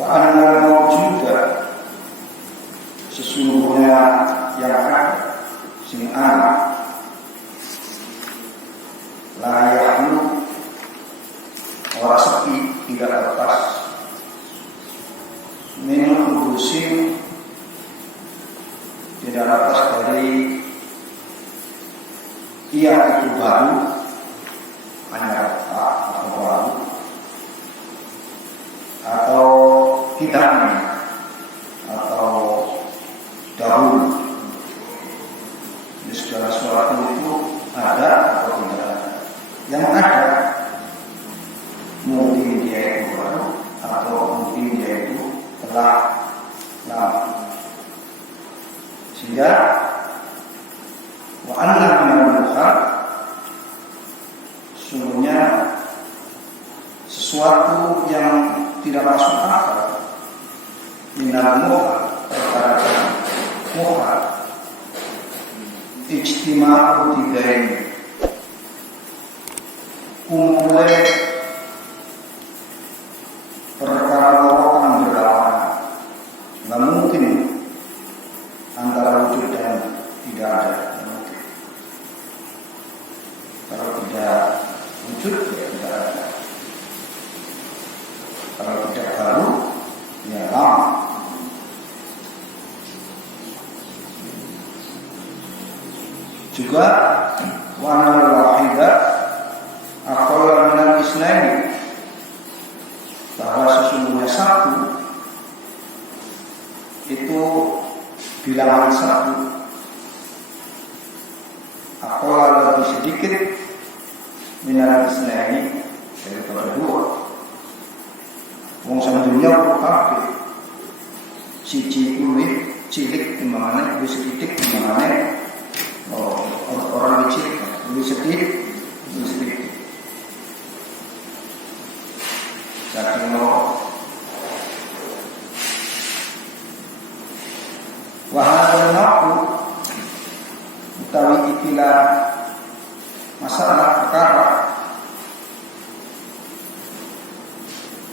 Wa anna mawjuda, sesungguhnya yang ada sing ana la yahlu ora sepi, tidak lepas min hudusin, tidak lepas dari ia itu baru, hanya atau baru atau tidaknya atau dahulu. Di segala sesuatu itu ada atau tidak ada. Yang ada mungkin dia itu baru atau mungkin dia itu telah lama. Sehingga wa anna minal mukhar, sungguhnya sesuatu yang tidak masuk akal, minal mukhar, perkara mukhar, ijtima'u tidaini, kumpulnya perkara lorokan berlawanan. Nggak mungkin antara wujud dan tidak ada. Mungkin. Kalau tidak wujud ya tidak ada. Kalau tidak baru ya lama. Juga wanal wahidah aqalla minal isnaini, bahwa sesungguhnya satu itu bilangan satu aqalla lebih sedikit minal isnaini daripada dua. Wong samdunya kabeh siji kuwi cilik timbangannya lebih sedikit timbangannya orang cilik lebih sedikit. Saking wahana naku utawi ikilah masalah perkara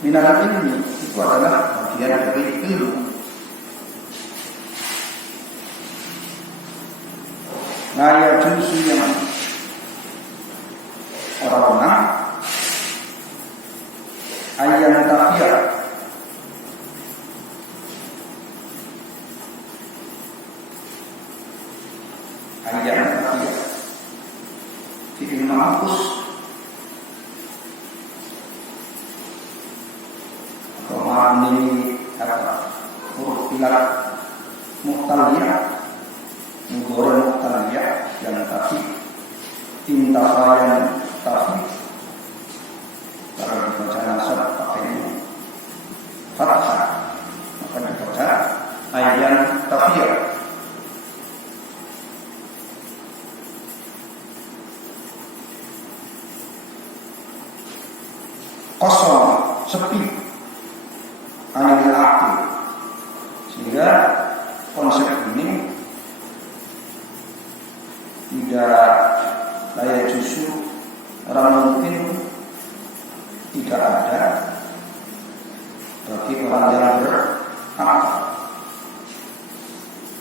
minal ilmi, itu adalah bagian dari ilmu. Nah, ya justru yang orang-orang ayat tafiyah fi'il ma'kus atau ma'ani huruf ilat muqtaliyah, mudhari muqtaliyah yang tafi intafayan tafi. Kalau dibaca nasab pakai fathah, maka dibaca ayat tafiyah. Kosong, sepi, anil akil. Sehingga konsep ini tidak layak justru orang mungkin tidak ada bagi orang yang berakal.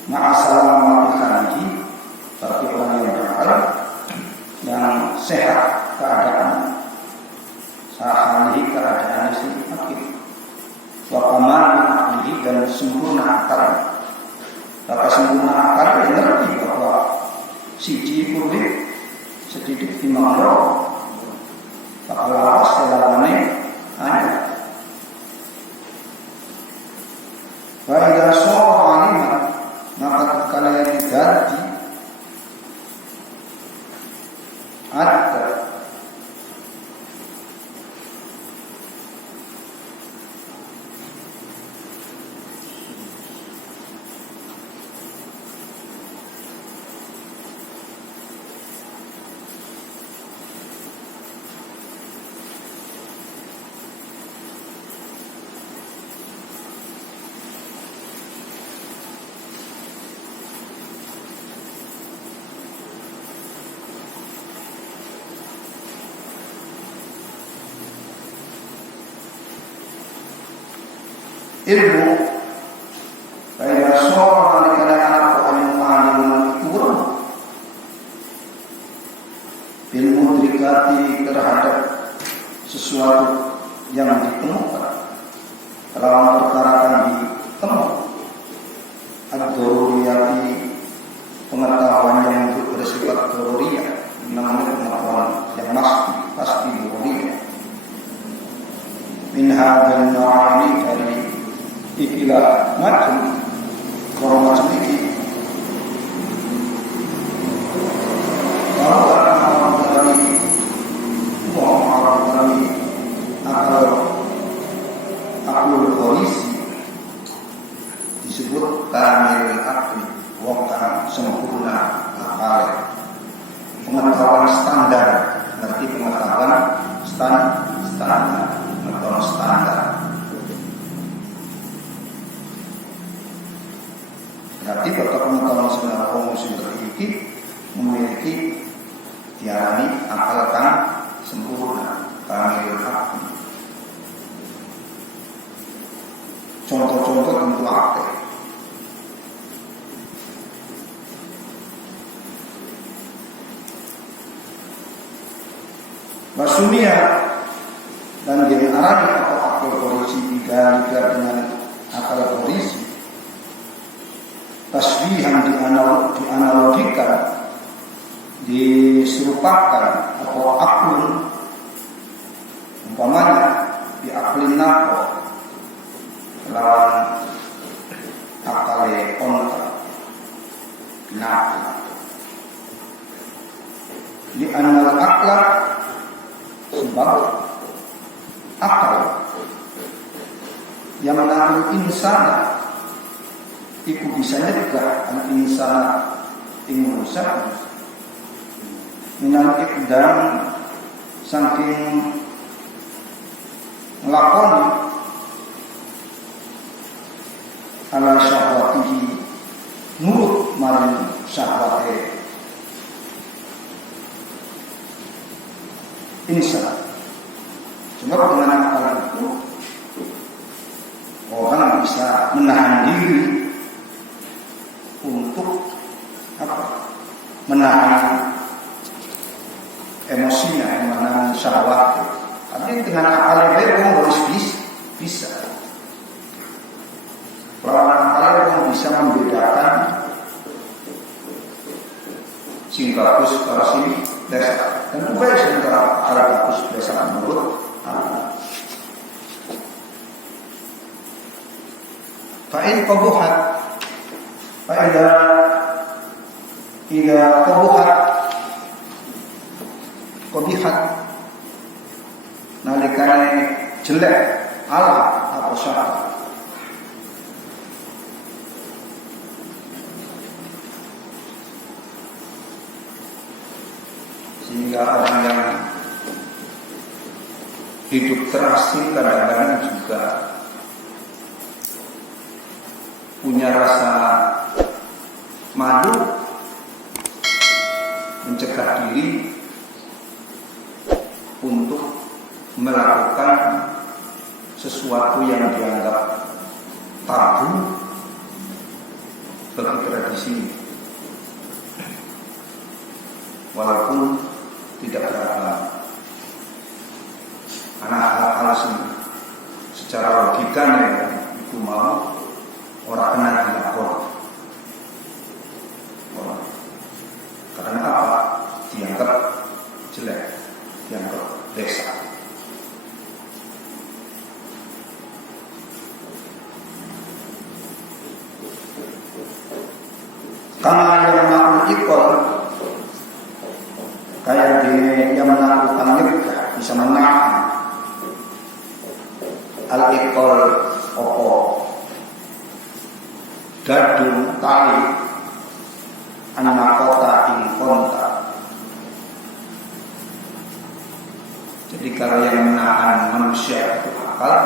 Ma'asalamatikanji, bagi orang yang berakal yang sehat keadaan sahalihi, keadaan si akil, wakaman aklihi, dan sempurna akal. Maka sempurna akal yang ngerti bahwa siji kulit sedikit timbang roh, bakal lawas dalamnya ada. Wa idza sara aliman, maka kala yang diganti ada ilmu kaya seorang anak-anak yang mengalami kurang ilmu dirikati terhadap sesuatu yang ditemukan dalam perkara yang ditemu ad-daruriyati pengetahuan yang bersifat daruriyah namanya pengetahuan yang pasti daruriyah min hadzal naw'ani dari ikilah macam macam ini bahwa dari akal kondisi disebut kamil akli wong kang sempurna akal pengetahuan standar berarti pengetahuan standar pengetahuan standar berarti pada pengetahuan sebenarnya wong muslim iki memiliki diarani akal kang sempurna kamil akli. Contoh-contoh tentu akal. Wasumia dan diarani atau akal korisi juga dengan akal korisi tasbihan dianalogikan diserupakan atau aklun umpamanya diaklin nako lawan akale onta nako di anal akla sebab akal yang menaruh insana iku bisa nyegah an insana ing rusak minal ikdam saking nglakoni ala syahwatihi nurut maring syahwate insan. Sebab dengan akal itu orang bisa menahan diri untuk menahan emosinya, menahan syahwat. Tapi dengan akal itu harus bisa. Kalau akal itu bisa membedakan sing bagus kalau sing desa. Dan juga antara akal bagus desa menurut fa'in qabuhat fa'idha ida qabihat nalikane jelek ala apa syarat sehingga orang yang hidup terasing kadang-kadang juga punya rasa malu mencegah diri untuk melakukan sesuatu yang dianggap tabu bagi tradisi walaupun tidak beragam. Anak-anak secara logikanya itu mau orang kena dilapor. Karena apa? Dianggap jelek, dianggap desa. Karena yang makhluk ikol kayak dia yang melakukan nyegah bisa menahan al-ikol opo gadung tali anak kota ing konta. Jadi kalau yang menahan manusia itu akal,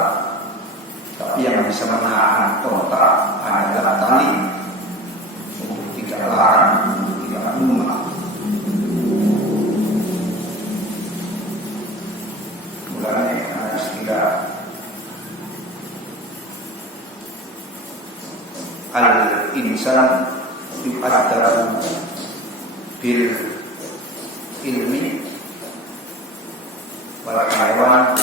tapi yang bisa menahan konta adalah tali untuk tidak larang, untuk tidak umat. Mulanya ada istilah al-insan yu'addabu bil ilmi wal hayawan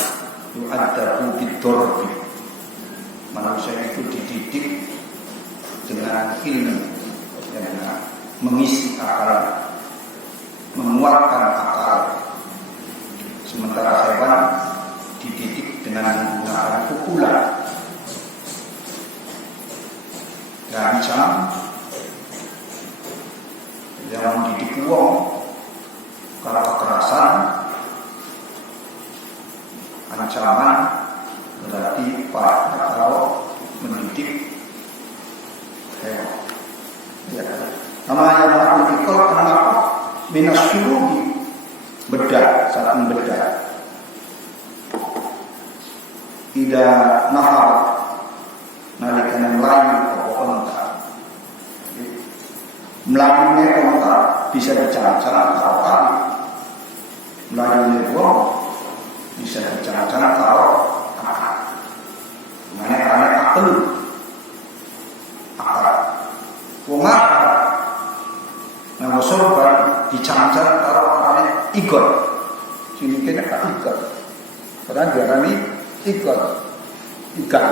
yu'addabu bid dorbi. Manusia itu dididik dengan ilmu, dengan mengisi akal, menguatkan akal. Sementara hewan dididik dengan menggunakan pukulan. Gancang yang mendidik wong kalau kekerasan, ancaman, berarti kalau mendidik hewan. Ya. Namanya melakukan ikut karena minas syuruhi, bedah, saat membedah. Tidak mahal nalikan yang lain onta. Melayunya onta bisa bicara-bicara kalau kali. Melayunya wong bisa bicara-bicara kalau akal. Karena akal. Wong akal nama sorban bicara-bicara kalau orangnya ikut. Sini kena tak ikut. Karena diarani ikut. Ikan.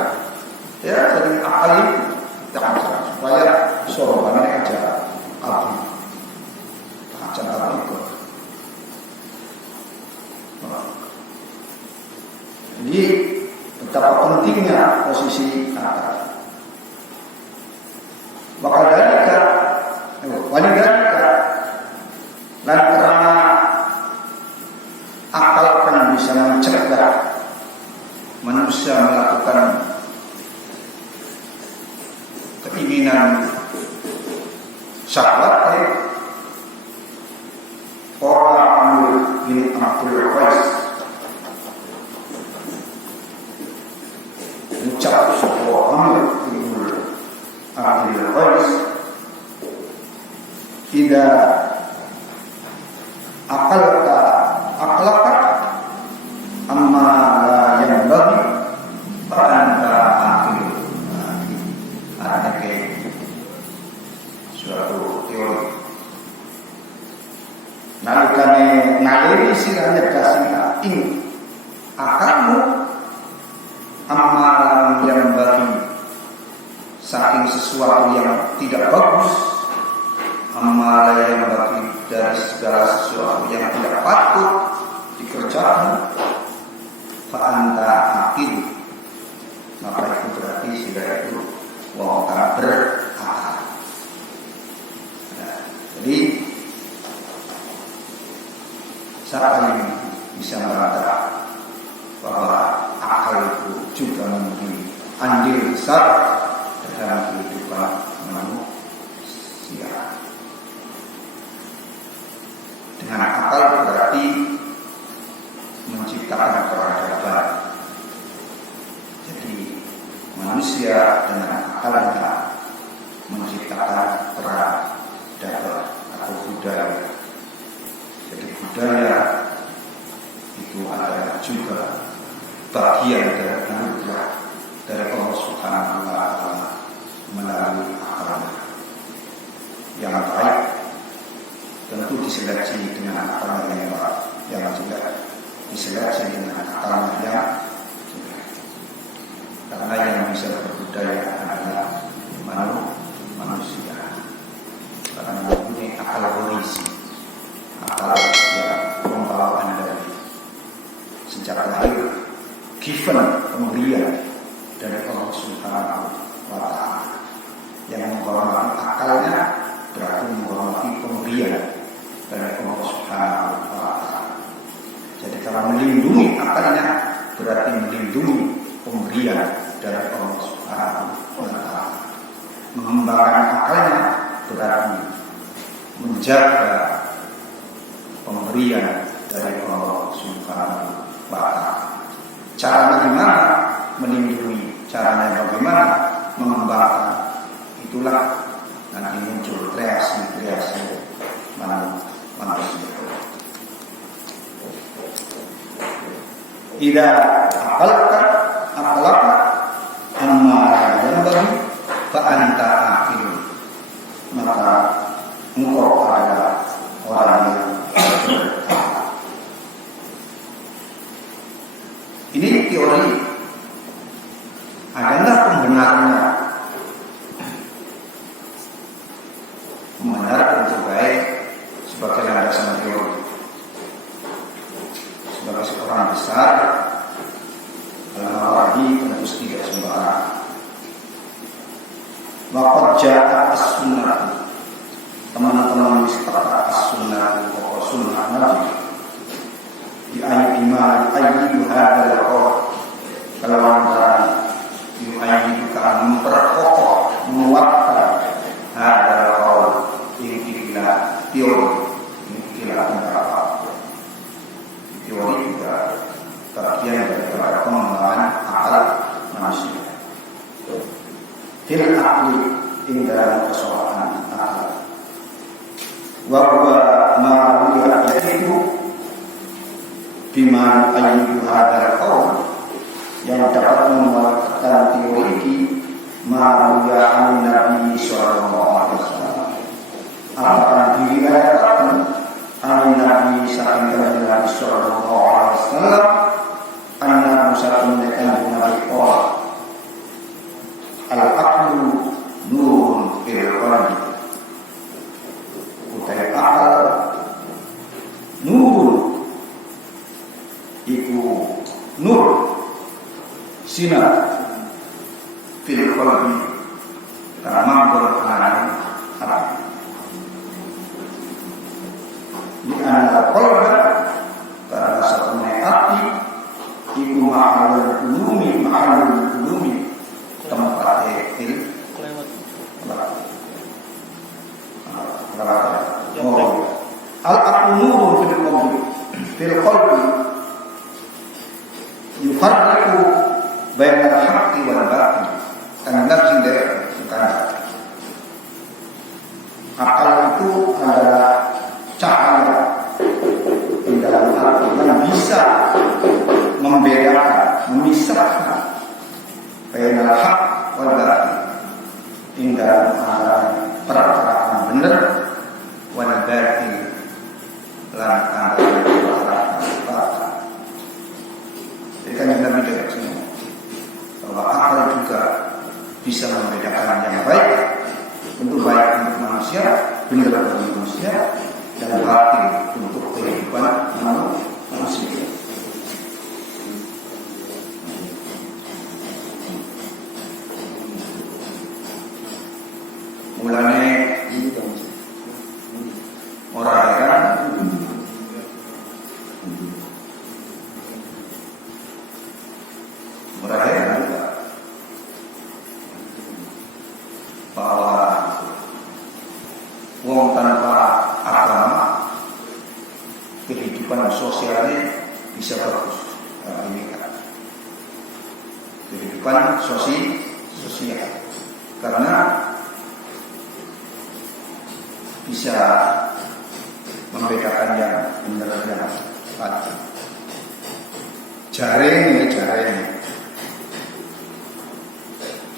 Ya, jadi akal itu jangan supaya sorbannya aja abu, aja ikut. Jadi betapa pentingnya posisi kata. Maka dari wanita dan karena akal kan bisa mencegah manusia melakukan keinginan syahwat, orang Amr bin Abdul Qais ucap sebuah Amr bin Abdul Qais tidak akalaka amma la yang bagi pada akhir. Ada kayak suatu teori. Lalu kami naliri siranya kasih ini akalmu amalan yang bagi saking sesuatu yang tidak bagus, amalan yang bagi dari segala sesuatu yang tidak patut dikerjakan, fa'anta akil, maka itu berarti sudah itu wong tak berakal. Nah, jadi siapa yang bisa mengatakan bahwa akal itu juga memiliki andil besar dalam kehidupan manusia. Dengan akal berarti menciptakan peradaban. Jadi manusia dengan akalnya menciptakan peradaban atau budaya. Jadi budaya itu adalah juga bagian dari anugerah dari Allah Subhanahu wa Ta'ala melalui akalnya. Yang baik tentu diseleksi dengan akalnya yang baik, yang jelek diseleksi dengan akalnya yang jelek. Karena yang bisa berbudaya adalah manusia. Karena mempunyai akal horisi, akal yang pembawaan dari sejak lahir, given, pemberian dari Allah Subhanahu wa Ta'ala. Yang menghormati akalnya berarti menghormati pemberian dari Allah Subhanahu wa Ta'ala. Jadi kalau melindungi akalnya berarti melindungi pemberian dari Allah Subhanahu wa Ta'ala. Mengembangkan akalnya berarti menjaga pemberian dari Allah Subhanahu wa Ta'ala. Caranya gimana? Melindungi. Caranya bagaimana? Mengembangkan. Itulah nanti muncul kreasi-kreasi manusia. Ida akalaka amma yang bagi fa anta seorang besar Al-Mawardi tentu tidak sembarang. Waqad ja'a as-sunnah, teman-teman sepakat as-sunnah, pokok sunnah Nabi di ayyima ayyidu hadzal qaul, kalau antara yu'ayyidu kan memperkokoh, menguatkan hadzal qaul, ikilah teori, ikilah pendapat. Teori juga bagian daripada pengembangan akal manusia. Fil aqli, dalam persoalan akal. Wa huwa ma'ruya yaitu bima ayyidu hadzal qaul, yang dapat menguatkan teori ma'ruya an Nabi sallallahu alaihi wasallam. Apa diriwayatkan an Nabi sallallahu alaihi wasallam anna musa'un kan Nabi qala al-aqlu nurun fil qalbi, utai akal nurun iku nur sinar fil qalbi tamam hati. Di antara qalbi karena satu hati iku ma'alul ulumi tempat ilmu al-aqlu nurun fil qalbi yufarriqu bainal haqqi wal batil, kan nafsi dari bukan. Akal itu adalah cahaya di dalam hati yang bisa membedakan, memisahkan bainal haqq wal batil, hingga antara perkataan benar wal batil lan antara perkataan batil. Jadi kan Nabi dari sini bahwa akal juga bisa membedakan yang baik, tentu baik untuk manusia, benar bagi manusia, dan batil untuk kehidupan manusia. Mulanya orang heran juga bahwa wong tanpa agama kehidupan sosialnya bisa bagus. Ini kan kehidupan sosial karena bisa membedakan yang benar dan batil. Jaring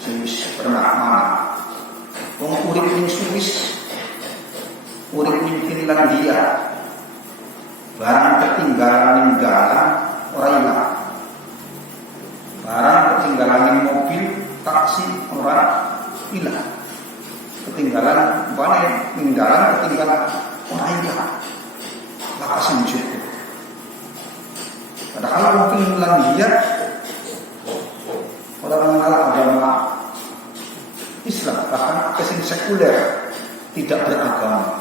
Swiss pernah mana wong urip ning Swiss, urip ning Finlandia, barang ketinggalan ora ilang, barang ketinggalan mobil taksi ora hilang, ketinggalan ketinggalan orang hilang, lakas mencukup. Padahal mungkin Finlandia orang mengenal agama Islam, bahkan kesin sekuler, tidak beragama.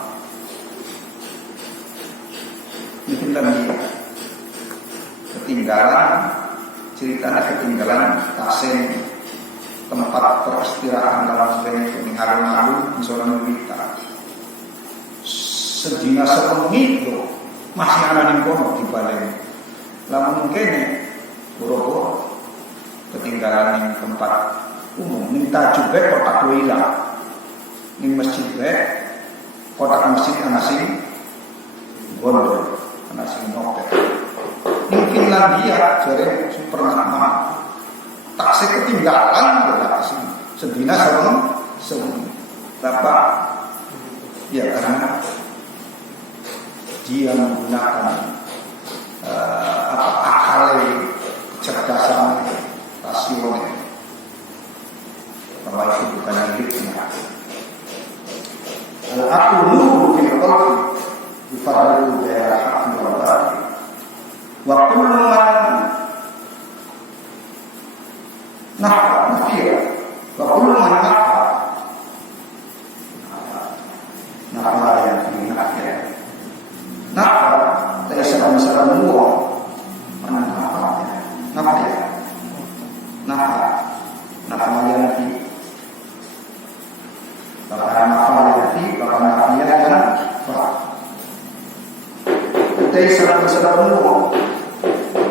Di Finlandia ceritanya ketinggalan tasen tempat peristirahatan dalam sebuah alun-alun di seorang berita. Sedina sepengi itu masih ada ning kono di balen. Lamun kene boro-boro ketinggalan ning tempat umum, minta juga kotak hilang ning masjid kotak masjid ana sing gondol, ana sing nopet. Ning Finlandia jare super nama taksi ketinggalan sing sedina sepengi. Bapak ya karena dia menggunakan akal, kecerdasan, rasional, bahwa itu bukan hidupnya. Aku nuru fil qalbi yufarriqu baina al-haqqi wal batil wa kullu man semua mana apa ya nafal yang di bahkan nafian kan kita serba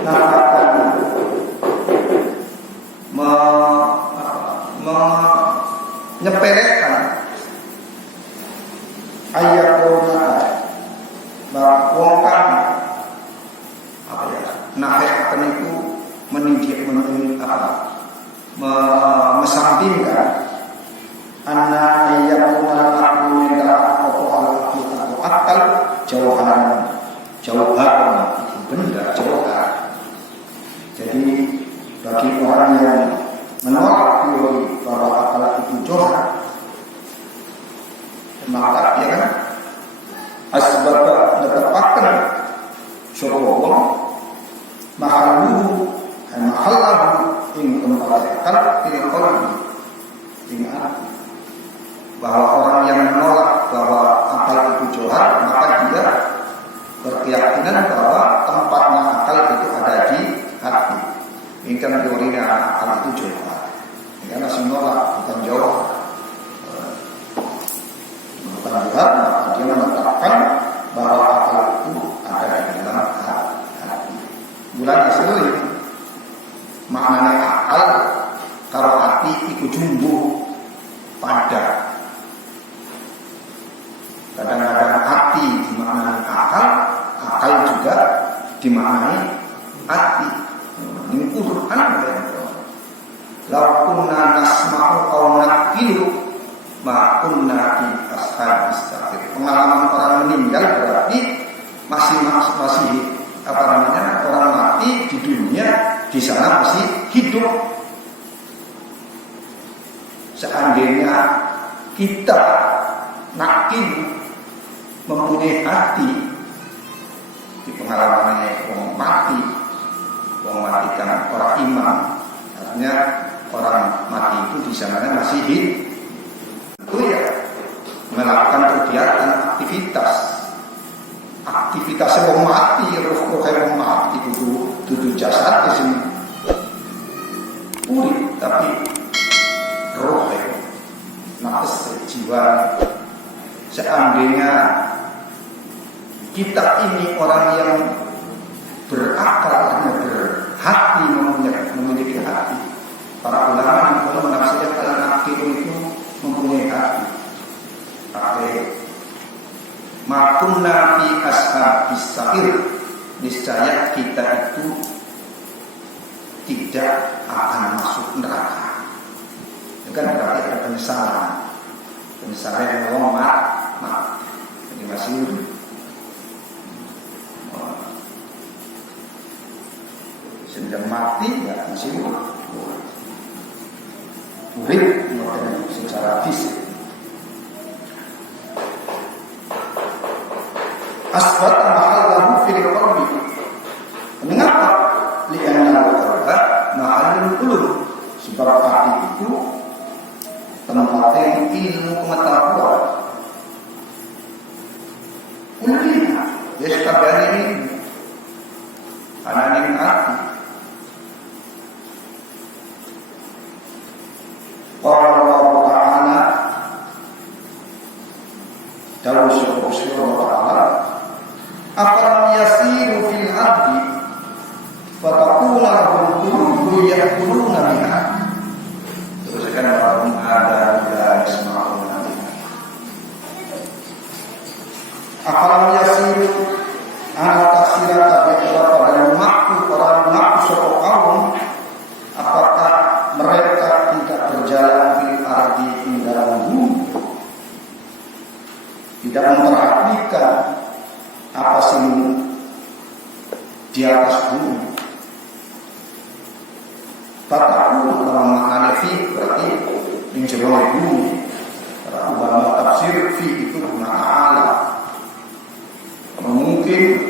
nafalkan menyepelekan ayat bahwa apa ya nafalkan itu mesampingkan anak ayat aku akal jauhan itu benda jauhan. Jadi bagi orang yang menolak teori bahwa akal itu jauhan, maka dia kan asbab dapatkan syukur mahalluhu ing tempat akal tidak qalbi ingat bahwa orang yang menolak bahwa akal itu jauhar, maka dia berkeyakinan bahwa tempatnya akal itu ada di hati. Ini kan teorinya akal itu jauhar. Karena masih menolak bukan jauhar. Bukan jauhar, maka dia menetapkan bahwa akal itu ada di dalam hati. Bulan asli maknanya akal kalau hati itu jumbo pada. Kadang-kadang hati dimaknai akal juga dimaknai hati. Ini Quran law kunna nasma'u aw naqilu ma kunna fi ashabis sa'ir. Pengalaman orang meninggal berarti masih orang mati di dunia, di sana masih hidup. Seandainya kita nakin mempunyai hati, di pengalamannya orang mati kan orang iman, artinya orang mati itu di sana masih hidup, itu ya melakukan kegiatan aktivitas orang mati, roh orang mati itu jasad di sini urip, tapi roh nafas jiwa. Seandainya kita ini orang yang berakal, berhati, memiliki hati. Para ulama yang menafsirkan al-aqil itu mempunyai hati. Makunna fi ashabis sa'ir, niscaya kita itu tidak akan masuk neraka. Itu kan berarti ada penyesalan yang maaf. Jadi masih sedang mati ya masih urip secara fisik. Asbat mahallahu fil qalbi. Mengapa? Li'anna al-qalba mahallul qulub. Sebab hati itu tempatnya ilmu pengetahuan. Ulina, ya sekadar ini ananing hati. Allah Ta'ala dalam surah Ta'ala, afalam yasiru fil ardi fatakuna lahum qulubun ya'quluna biha. Terus kan orang ada isma'una. Afalam yasiru ana tasira pada makhluk orang sapa kaum, apakah mereka tidak berjalan di ardi dalam bumi, tidak memperhatikan apa sih di atas bumi. Fataku dalam makna fi berarti menjauh bumi. Para ulama tafsir fi itu makna ala. Mungkin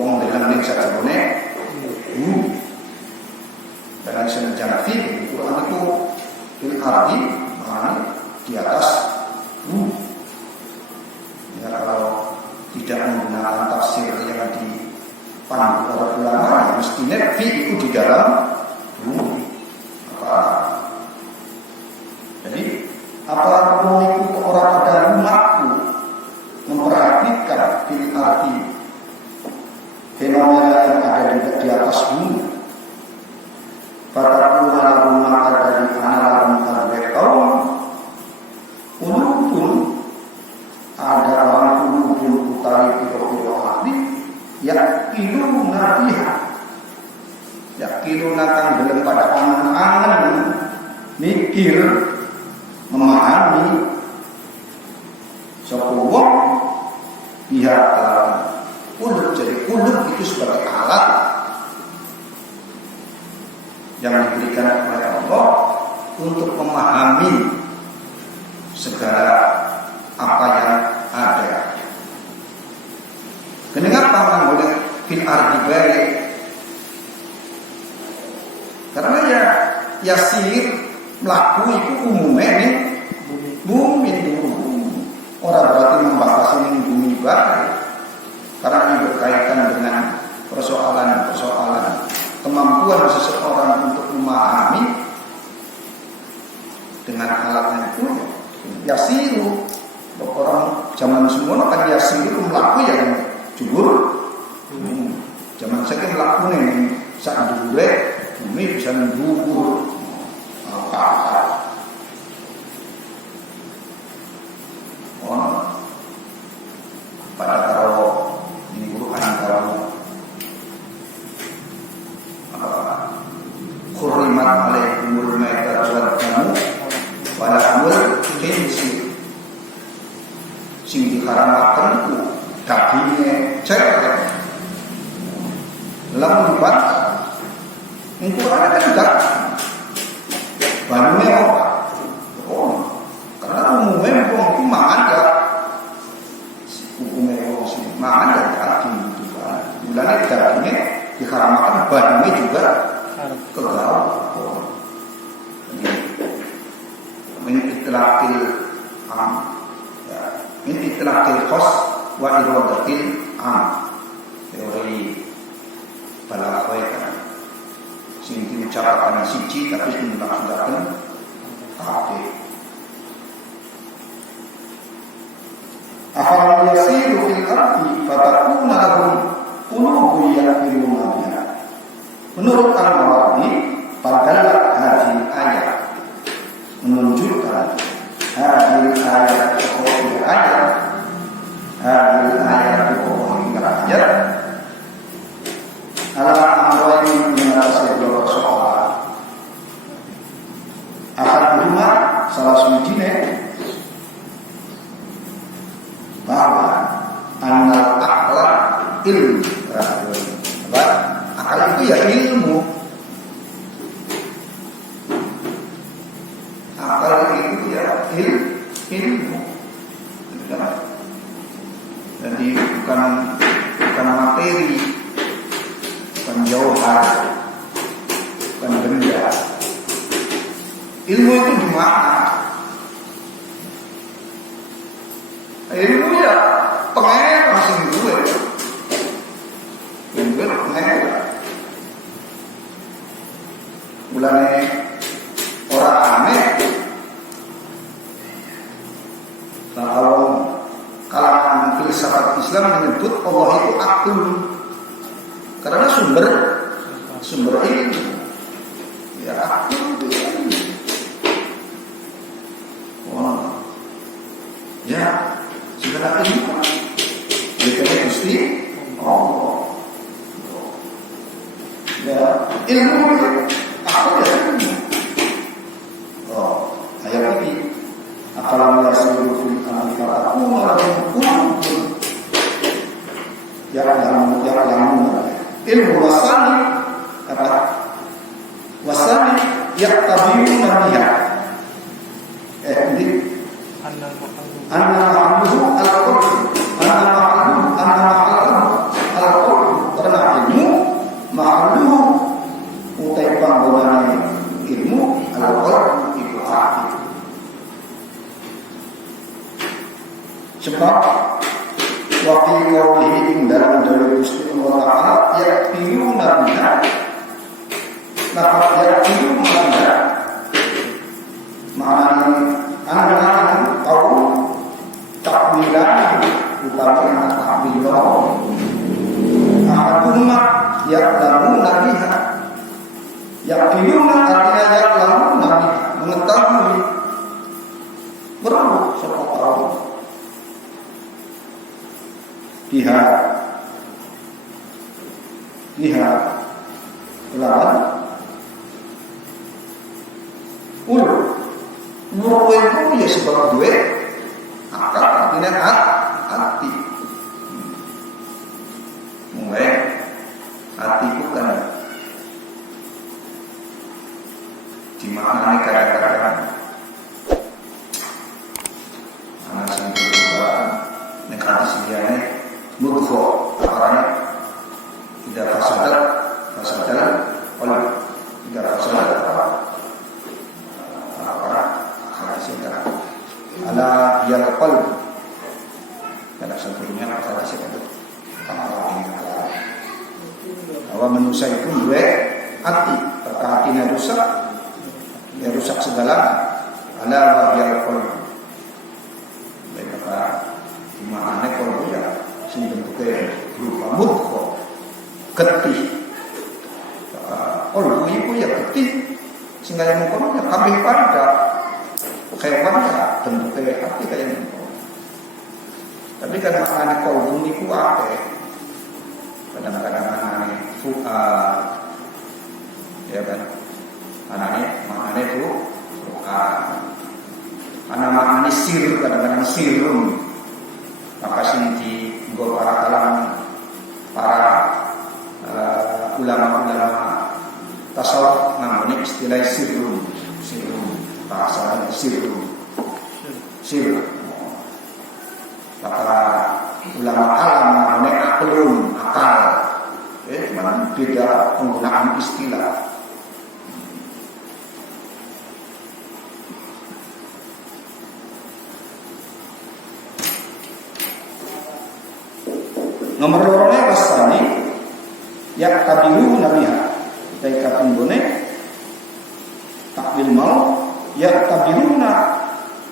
orang dengan link saja bonek bumi. Dengan sejarah fi Quran itu fil ardi makna di atas bumi. Ya, kalau tidak menggunakan tafsir yang pandu para ulama ya mestinya fi itu di dalam bumi. Jadi apapun itu orang pada rumahku memperhatikan fil arti fenomena yang ada di atas bumi. Pada ulama maka dari anak kaum ulupun ada orang ulupun utari piro-piro ahli yakilu nabiha yakilu nakang dalam pada angan-angan mikir memahami sapa wong pihak ulul. Jadi ulul itu sebagai alat yang diberikan oleh Allah untuk memahami segala apa yang ada. Kenapa boleh fil ardi balik? Karena ya yasir melaku itu umumnya nih bumi dulu. Orang berarti membahas ini bumi balik. Karena ini berkaitan dengan persoalan-persoalan kemampuan seseorang untuk memahami dengan alatnya itu yasiru. Orang zaman semua kan yasiru melaku ya jujur. Zaman saya kan melaku nih saat dulu bumi bisa menjubur. Pada kalau ini Quran kalau khurimat alaikumul maitatu wad damu wa lahmul khinzir sing diharamaken ku dagingnya cewek lamun dibantah ini Quran kan tidak barunya karena umumnya orang itu makan ya hukumnya orang makan ya daging gitu kan mulanya dagingnya diharamkan badannya juga kegarau min itlaqil am ya min itlaqil khas wa iradatil am teori balaghah kan sing diucapkan siji tapi dimaksudkan kabeh. Afal yasiru fil ardi fatakuna lahum qulubun yaqiluna biha. Menurut Al-Mawardi pada hadil ayat menunjukkan hadil ayat pokok ayat hadil ayat pokok ayat ala amroin mengatasi dua soal. Akad rumah salah sujinya bahwa anal akal ilmu, akal itu ya ilmu. Akal itu ya ilmu. Jadi bukan materi, bukan jauhar, bukan benda. Ilmu itu di mana? Ilmu ya pengen masih gue. Gue pengen. Mulanya orang aneh. Nah, kalau kalangan filsafat Islam menyebut Allah itu akul. Karena sumber ilmu. Ya akul itu. Wow. Ya. Segala ilmu dikatakan Gusti Allah. Ya, ilmu itu apa ya ilmu? Ayat ini afalam yasiru fil ardi fatakunu lahum qulubun ya'lamuna ilmu wasani apa? Wasani yaqtabiyuna biha. Ini anna ma'luhu al-qur'an karena ilmu ma'luhu utai panggonan ilmu al-qur'an itu hati. Sebab wakil qawlihi dalam dalil Gusti Allah Ta'ala ya'lamuna biha. Yaqiluna artinya ya'lamuna biha, mengetahui, berapa siapa tahu biha lawan Murwe itu ya sebab duwe akal artinya hati. Mulai hati itu kan dimaknai kadang-kadang anak sendiri juga nekati sedianya mudho akarnya tidak fasadat oleh tidak fasadat ala yang qalb ada satunya kata siapa bahwa manusia itu dua hati, hatinya rusak, ya rusak segala ala yang qalb mereka dimana qalb ya sing bentuknya berupa mudghah getih qalb itu ya getih sehingga yang mengkono ya kambing pada hewan ya bentuknya hati kayak gitu. Tapi kan maknanya kolbun itu apa? Kadang-kadang maknanya fu'ad, ya kan? Maknanya itu fu'ad. Karena maknanya sir, kadang-kadang sirun. Maka sini di para kalangan para ulama-ulama tasawuf namanya istilah sirun. Bahasa sir. Maka ulama alam namanya aklun, akal. Cuman beda penggunaan istilah. Nomor lorongnya wasani yak tabiru nabiha. Kita ikatin bone takwil mau ya tabiruna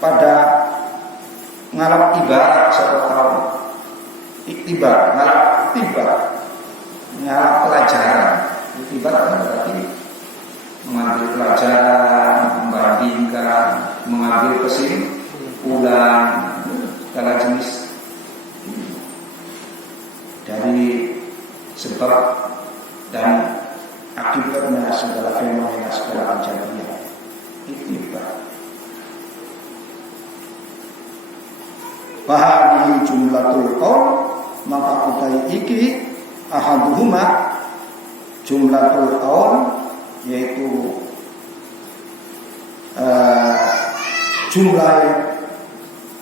pada ngalap ibarat satu tahun iktibar ngalap pelajaran iktibar kan berarti mengambil pelajaran, membandingkan, mengambil kesimpulan segala jenis dari sebab dan akibatnya segala fenomena segala kejadian. Iktibar. Bahari jumlatul qaul maka utai iki ahaduhuma jumlatul qaul yaitu jumlah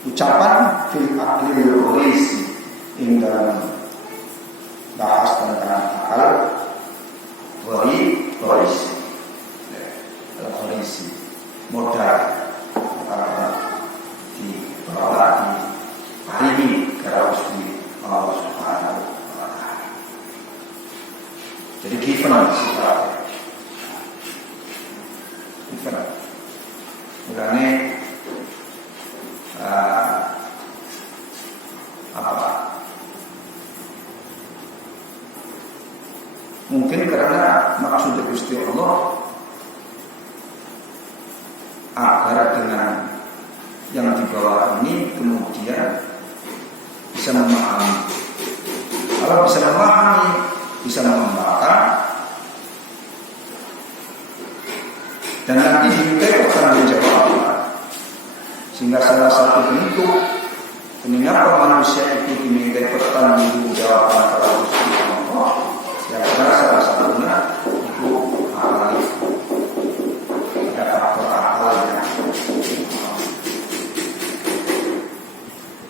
ucapan fil aqlil ghaisi dalam bahas tentang akal ghaisi modal dibawa di hari ini keraus di Allah Subhanahu wa Ta'ala. Jadi given sifatnya. Given. Mulanya mungkin karena maksud Gusti Allah agar dengan yang dibawa ini kemudian bisa memahami. Kalau bisa memahami, bisa membakar, dan nanti diminta pertanggungjawab. Sehingga salah satu bentuk mengapa manusia itu diminta pertanggungjawaban kepada Gusti Allah, ya karena salah satunya itu akal. Ada faktor akalnya.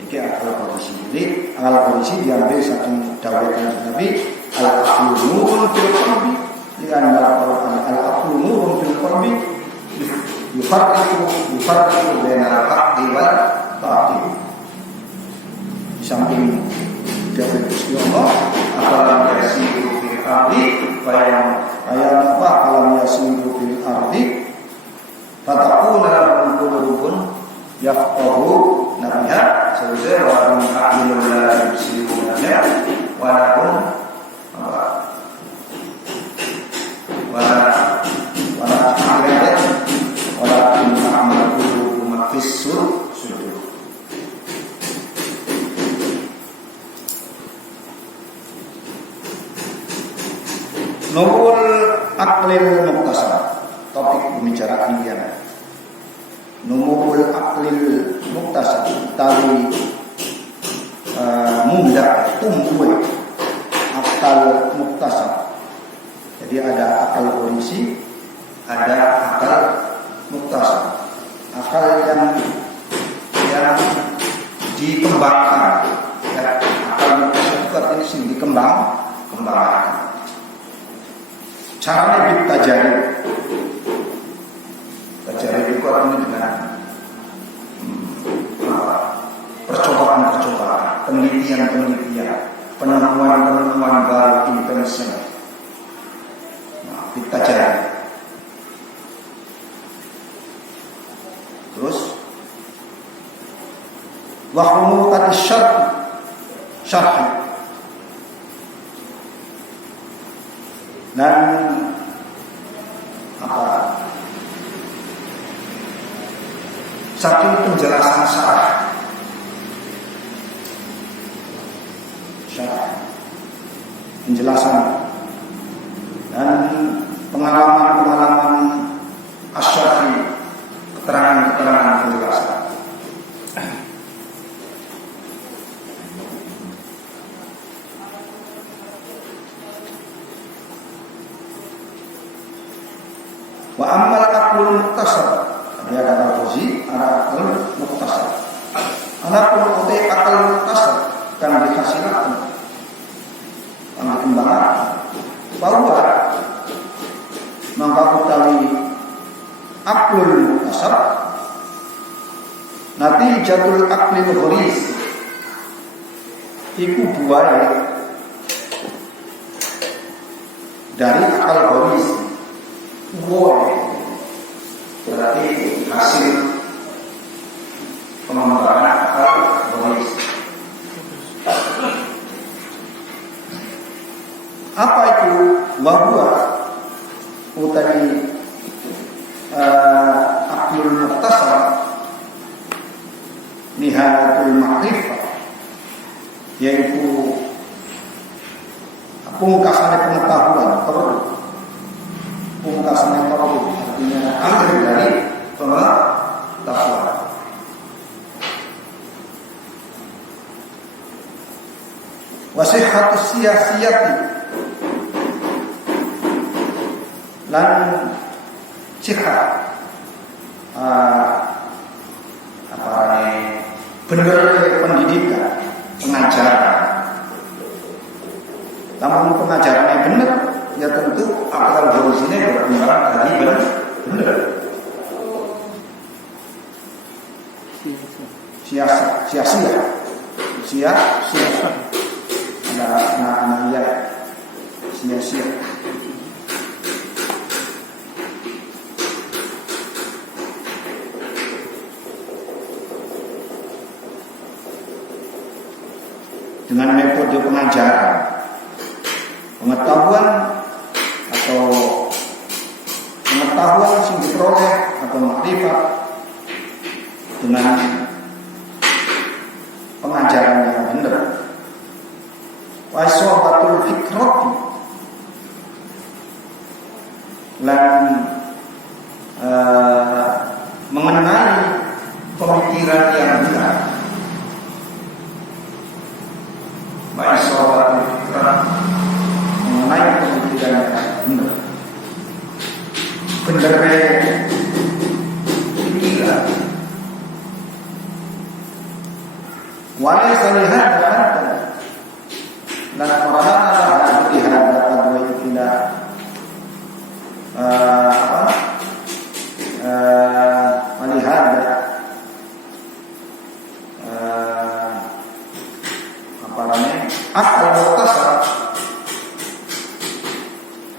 Ini akal kondisi. Jadi akal kondisi diambil satu dawaikan Nabi al-aqlu nurun fil qalbi dengan al-aqlu nurun fil qalbi yufarriqu bainal haqqi wal batil. Di samping dari Gusti Allah alam yasiru fil ardi ayat apa alam yasiru fil ardi fatakuna lahum qulubun yafqahu nabiha sesuai wa aqilul la yusiruna wa lahum Nurul Aqlil Muktasar, topik pembicaraan dia. Nurul Aqlil Muktasar, tawi muda tumbuh akal muktasar. Jadi ada akal kondisi, ada akal muktasar. Akal yang dikembangkan, ya, akal muktasar itu artinya sih dikembangkan. Caranya ditajari itu artinya dengan percobaan, penelitian, penemuan baru intensif. Nah, ditajari. Terus wahmu tadi syarh dan saking penjelasan syarah penjelasan dan pengalaman asyari, keterangan penjelasan. Wa ammal aqlul muktasar, dia ada al-Ghazi, ada aqlul muktasar. Anapun utai akal muktasar kan dihasilkan, kan dikembangkan. Bahwa maka utawi aqlul muktasar nanti jatuh aqlil gharis iku buaya dari akal gharis. Berarti hasil pengembangan akal gharis. Apa itu wahwa utawi aqlul muktasar nihayatul ma'rifah, yaitu pungkasan pengetahuan, pungkasan artinya akhir dari pengetahuan. Wasihhatus siyasiyati, lan cihah benar pendidikan, pengajaran. Namun pengajarannya benar, ya tentu akal gharis ini berkembang dari benar. Sia-sia. Ada ya sia-sia. Dengan metode pengajaran, pengetahuan yang diperoleh atau makrifat dengan pengajaran yang benar. Wasobatul fikrati, dan mengenai pemikiran yang benar. Wasobatul fikrati, mengenai pemikiran yang benar. Benar pikiran. Walaysa lihada dan orang berpihak pada ikilah melihat akal muktasar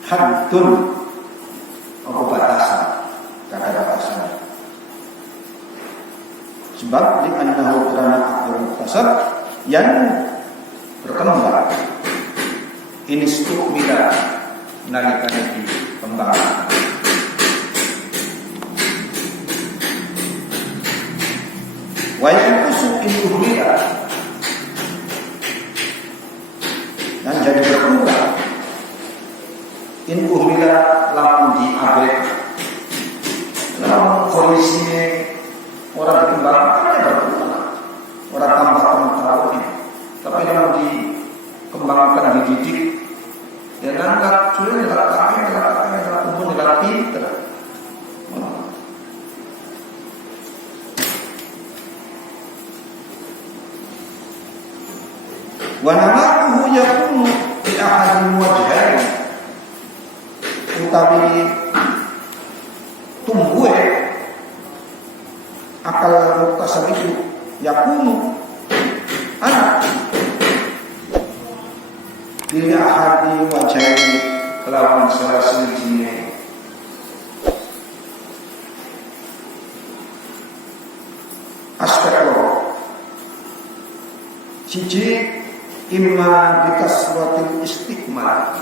haddun batasan, sebab di annahu karena akal muktasar yang berkembang ini stukmila nalikan di pembangunan. Wa yanqusu in uhmila, dan jadi berkurang in umila lamun di abek lamun kondisinya orang dikembangkan ya berguna, orang tambah pengetahuan, tapi lamun dikembangkan dididik ya nangkat cuy nilai umum nilai pinter. Wa namahu yakunu fi ahadil wajhain utawi tumbuh akal muktasab itu yakunu anak fi ahadil wajhain kelawan salah siji aspek siji imma bikaswatil istiqmal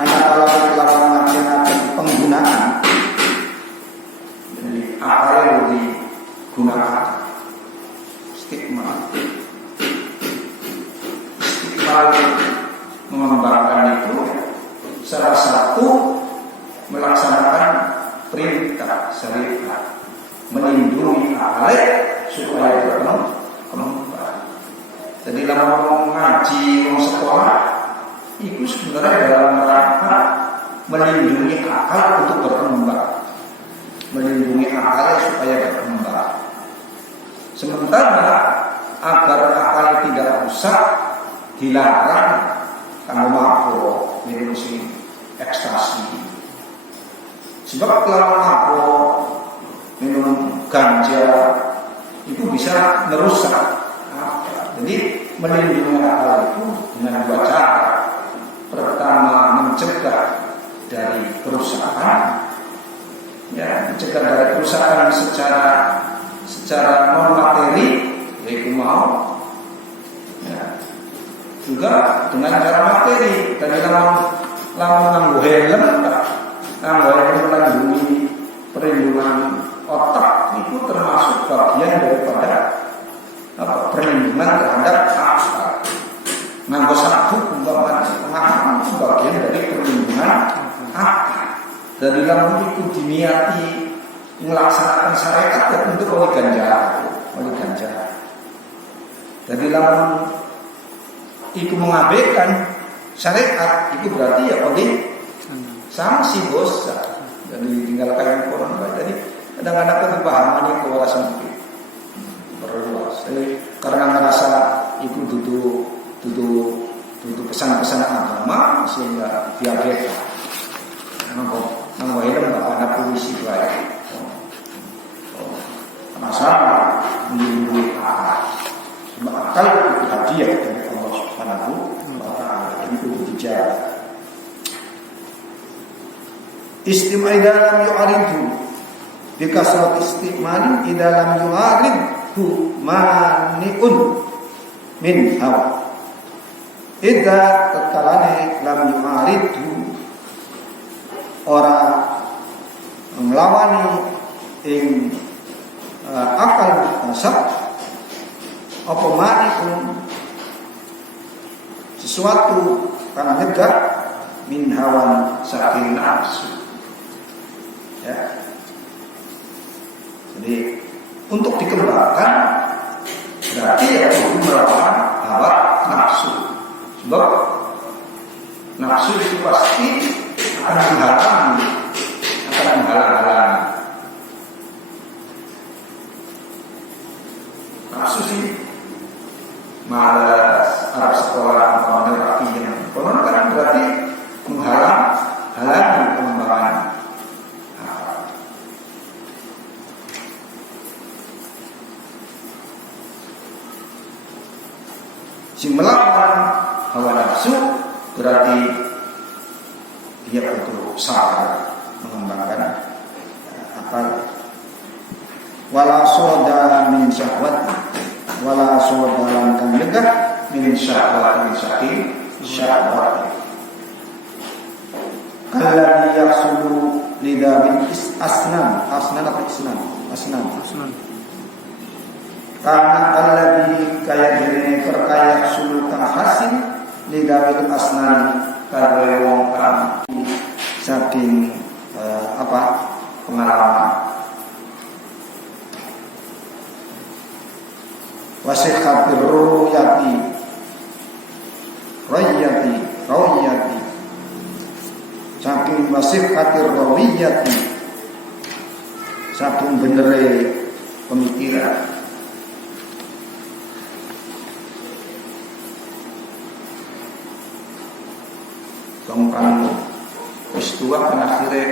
anak lawan ngakenaken penggunaan jadi apa yang digunakan istiqmal mengembangkan itu salah satu melaksanakan perintah syariat melindungi akal supaya berkembang. Jadi dalam ngaji sekolah itu sebenarnya dalam rangka melindungi akal untuk berkembang, melindungi akal supaya berkembang. Sementara agar akal tidak rusak dilarang kanggo mabuk, minum ekstasi. Sebab kalau mabuk, minum ganja itu bisa merusak. Jadi melindungi akal itu dengan dua cara. Pertama mencegah dari kerusakan, ya mencegah dari kerusakan secara non materi, yaitu mau, ya, juga dengan cara materi. Dan dalam nganggo helm melindungi perlindungan otak itu termasuk bagian daripada perlindungan terhadap akal. Nganggo sabuk umpamanya pengaman itu bagian dari perlindungan akal. Dari dalam itu diniati melaksanakan syariat ya untuk oleh ganja. Dari dalam itu mengabaikan syariat itu berarti ya oleh sanksi dosa. Jadi tinggalkan Quran. Jadi kadang-kadang pemahaman itu wala sempit. Perluas. Karena ngerasa itu duduk pesan-pesan agama sehingga biasa. Nanggo helm anak polisi baik. Masalah melindungi akal. Akal itu hadiah dari Allah Subhanahu wa taala. Itu dijaga. Istimai dalam yu'aridu bikasrat istiqmalin idalam yu'aridu mani'un min hawa idza takalane lam yu'aridu ora nglawani ing akal kasab apa mani'un sesuatu kang nyegah min hawan saking nafsu. Ya. Jadi untuk dikembangkan berarti ya perlu melawan hawa nafsu. Sebab nafsu itu pasti akan menghalangi. Nafsu sih malas, Arab sekolah, kawan rapinya. Konon kan berarti menghalangi pengembangan. Si melawan hawa nafsu berarti dia butuh sabar mengembangkan akal. Wala soda min syahwat, wala soda langkang legah min syahwat saking syahwat. Kalladhi yahsulu lidawil asnan atau asnan. Karena alladhi kaya dene perkaya sulu kang hasil lidawil asnan kadhe wong saking pengalaman. Wasihhatir rawiyati saking wasihhatir rawiyati saking benere pemikiran. Tongkang peristiwa kan akhirnya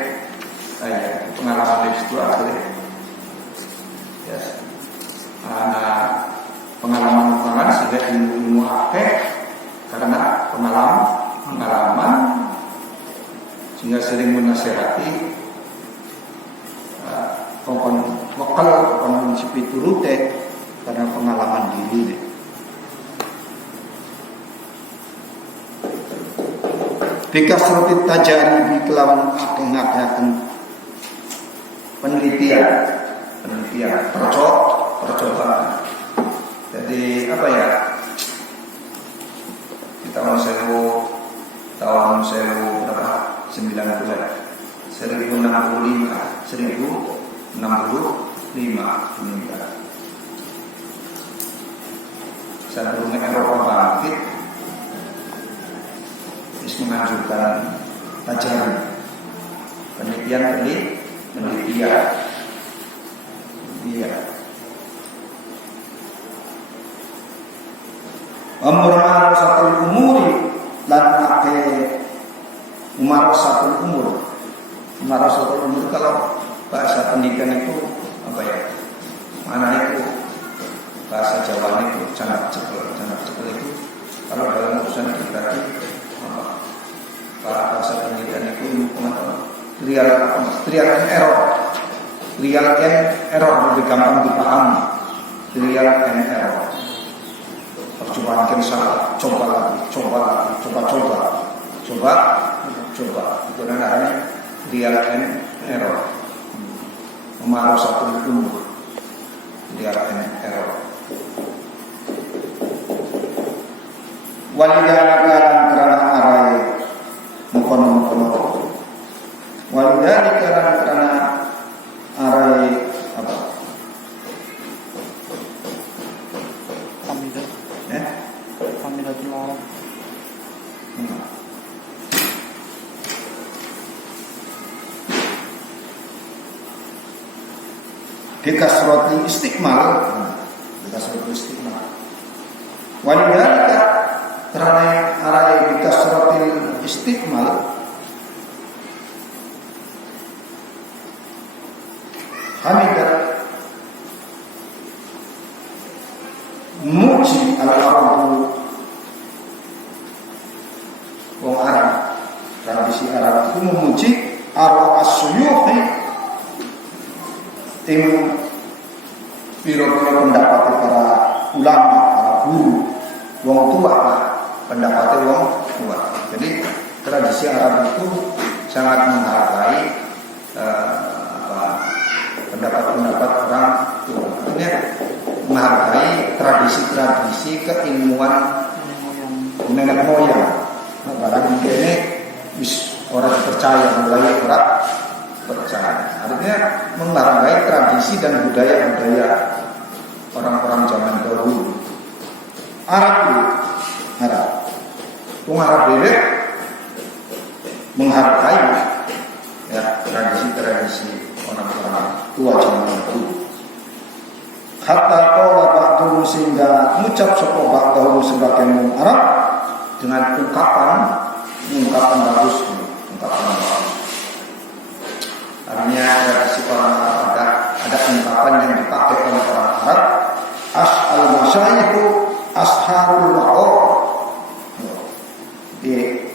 pengalaman peristiwa akhirnya ya pengalaman sehingga ilmu akeh karena pengalaman sehingga sering menasihati kongkon sipi turute karena pengalaman diri. Bikasroti tajaribi kelawan akeh-akehaken penelitian percobaan. Jadi di tahun 1965 meninggal. Sebelum Eropa bangkit, menganjurkan tajam penelitian. Umarasatul umuri lan ake umarasatul umur. Umarasatul umur kalau bahasa pendidikan itu mana itu bahasa Jawa itu sangat cekel itu kalau dalam urusan pribadi bahasa pendidikan itu trial and error lebih gampang dipahami. Trial and error, percobaan yang salah, coba lagi, itu namanya trial and error. Memarau satu umur, trial and error. Walidhalika karena arai mukon-mukon. Walidhalika karena arai Hamidatul Arab. Bikasroti istiqmal. Walidhalika karena arai bikasroti istiqmal. Hamidah muji al-Arabu wong Arab, tradisi Arab itu memuji ar-asyuyuhi ing pira-pira pendapat para ulama, para guru, wong tua lah pendapat wong tua. Jadi tradisi Arab itu sangat menghargai pendapat-pendapat orang tua. Artinya menghargai tradisi-tradisi keilmuan nenek moyang. Barang ini orang percaya, mulai orang percaya. Artinya menghargai tradisi dan budaya-budaya orang-orang zaman dahulu. Arab bebek menghargai tradisi-tradisi orang-orang tua zaman dahulu. Hatta qala ba'dhum sehingga mengucap sapa ba'dhum sebagian Arab dengan ungkapan bagus. Artinya tradisi orang Arab ada ungkapan yang dipakai oleh orang Arab. Al-masyayikhu asharul waqo. Di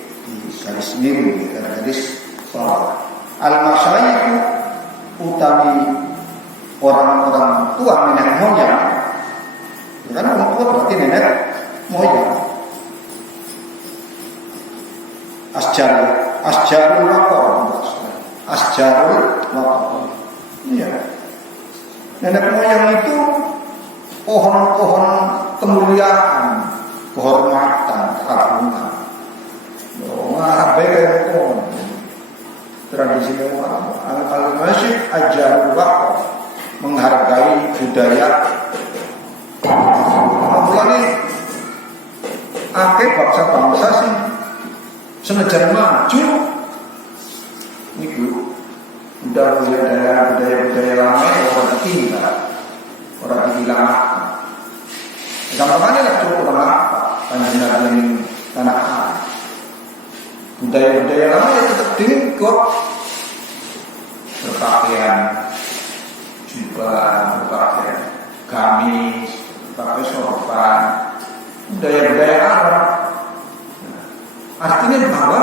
garis miru, garis bawah. Al-masyayikhu utami orang-orang tua nenek moyang. Karena orang tua berarti nenek moyang. Asjarul waqo. Iya. Nenek moyang itu pohon-pohon kemuliaan, kehormatan, keagungan. Ngabe pohon. tradisi ulama. Al-masjid ajarul waqf, menghargai budaya. Mulane akeh bangsa-bangsa sing senajan maju niku budaya lama orang ditinggal, orang dihilangkan. Gampangnya lah cukup orang apa panjenengan yang tanah air. Budaya lama ya tetap diikut, berpakaian jubah, berpakaian gamis, berpakaian sorban, budaya Arab. Artinya bahwa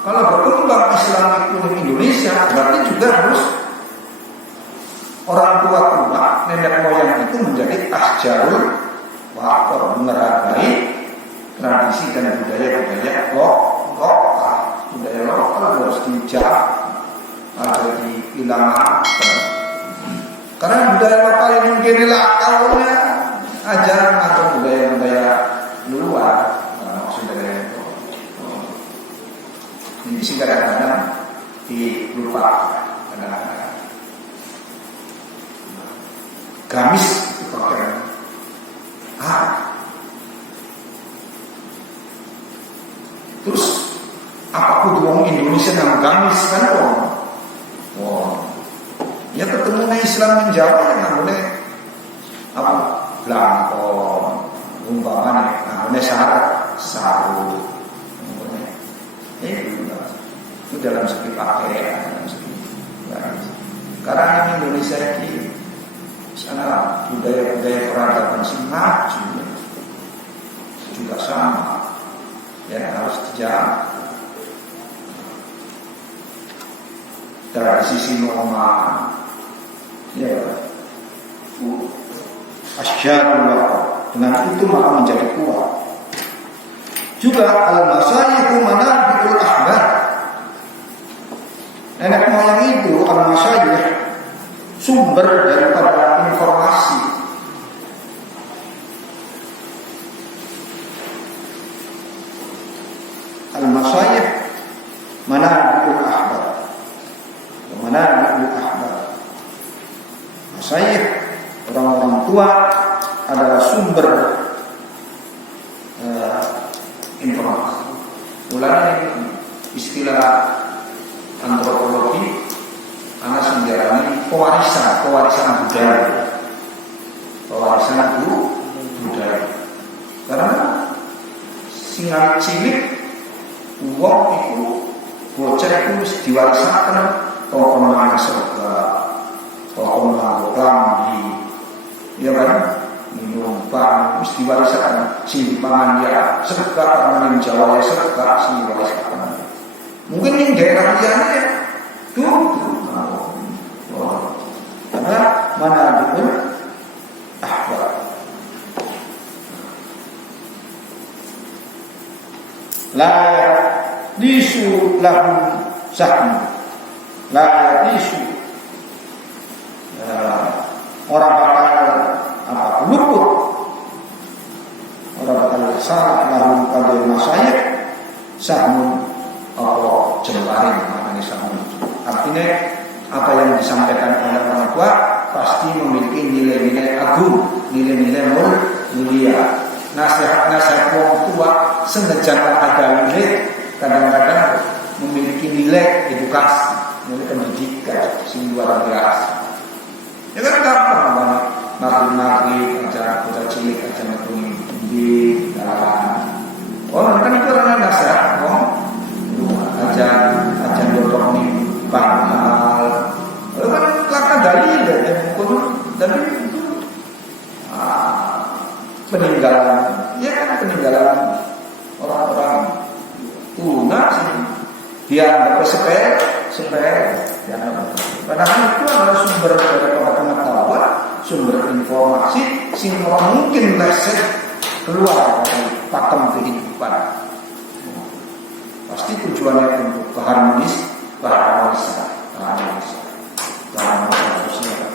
kalau berkembang Islam itu di Indonesia, berarti juga harus orang tua nenek moyang itu menjadi ahjarul waqf, menghargai tradisi dan budaya lokal. Budaya lokal harus dijaga, harus dihilangkan. Karena budaya lokal ini mungkin lakalnya ajaran atau budaya luar. Maksudnya ini sih kadang-kadang dilupakan. Gamis itu pakaian. Terus apa kudu wong Indonesia nang gamis kan kok? Ya ketemu Islam menjawab yang namanya apa? Blangkon, umpamanya namanya sarung. Itu dalam segi pakaian, dalam segi karena Indonesia ini sana budaya peradaban sing maju juga sama, ya harus dijaga. Dari sisi norma, ya asyarul waqf, dengan itu maka menjadi kuat. Juga al-masyayikh manabiul ahbar. Nenek moyang itu al-masyayikh sumber daripada informasi. Al-masyayikh manabiul ahbar. Manabiul ahbar. Masyayikh, orang-orang tua adalah sumber informasi. Mulai istilah antropologi, anak menjalani pewarisan budaya, budaya. Karena singal cilik, uang itu bocah itu diwarisakan tokoh mana surga, tokoh mana klambi, ya kan? Minum bang, mesti diwariskan simpangan ya serta orang Jawa ya serta sini diwariskan. Mungkin yang daerah lainnya tuh karena mana ada ahwal. La disu lahum sahmu, la disu orang bakal luput, orang bakal salah lahum pada masyayikh sahmu atau jembaring, maknanya sahmu. Artinya apa yang disampaikan oleh orang tua pasti memiliki nilai-nilai agung, nilai-nilai mulia. Nasihat orang tua sengaja ada nilai, kadang-kadang memiliki nilai edukasi, nilai pendidikan sing luar biasa. Ya kan gampang banget. Nari aja cilik aja metu di dalam. Kan itu orang nasihat, aja dodok nih bangal. Kan kelakar dalil dan itu peninggalan, ya kan peninggalan orang-orang tuna sih. Dia sepele. Padahal itu adalah sumber daripada pengetahuan, sumber informasi sing mungkin leset keluar dari pakem kehidupan. Pasti tujuannya untuk keharmonisan sosial.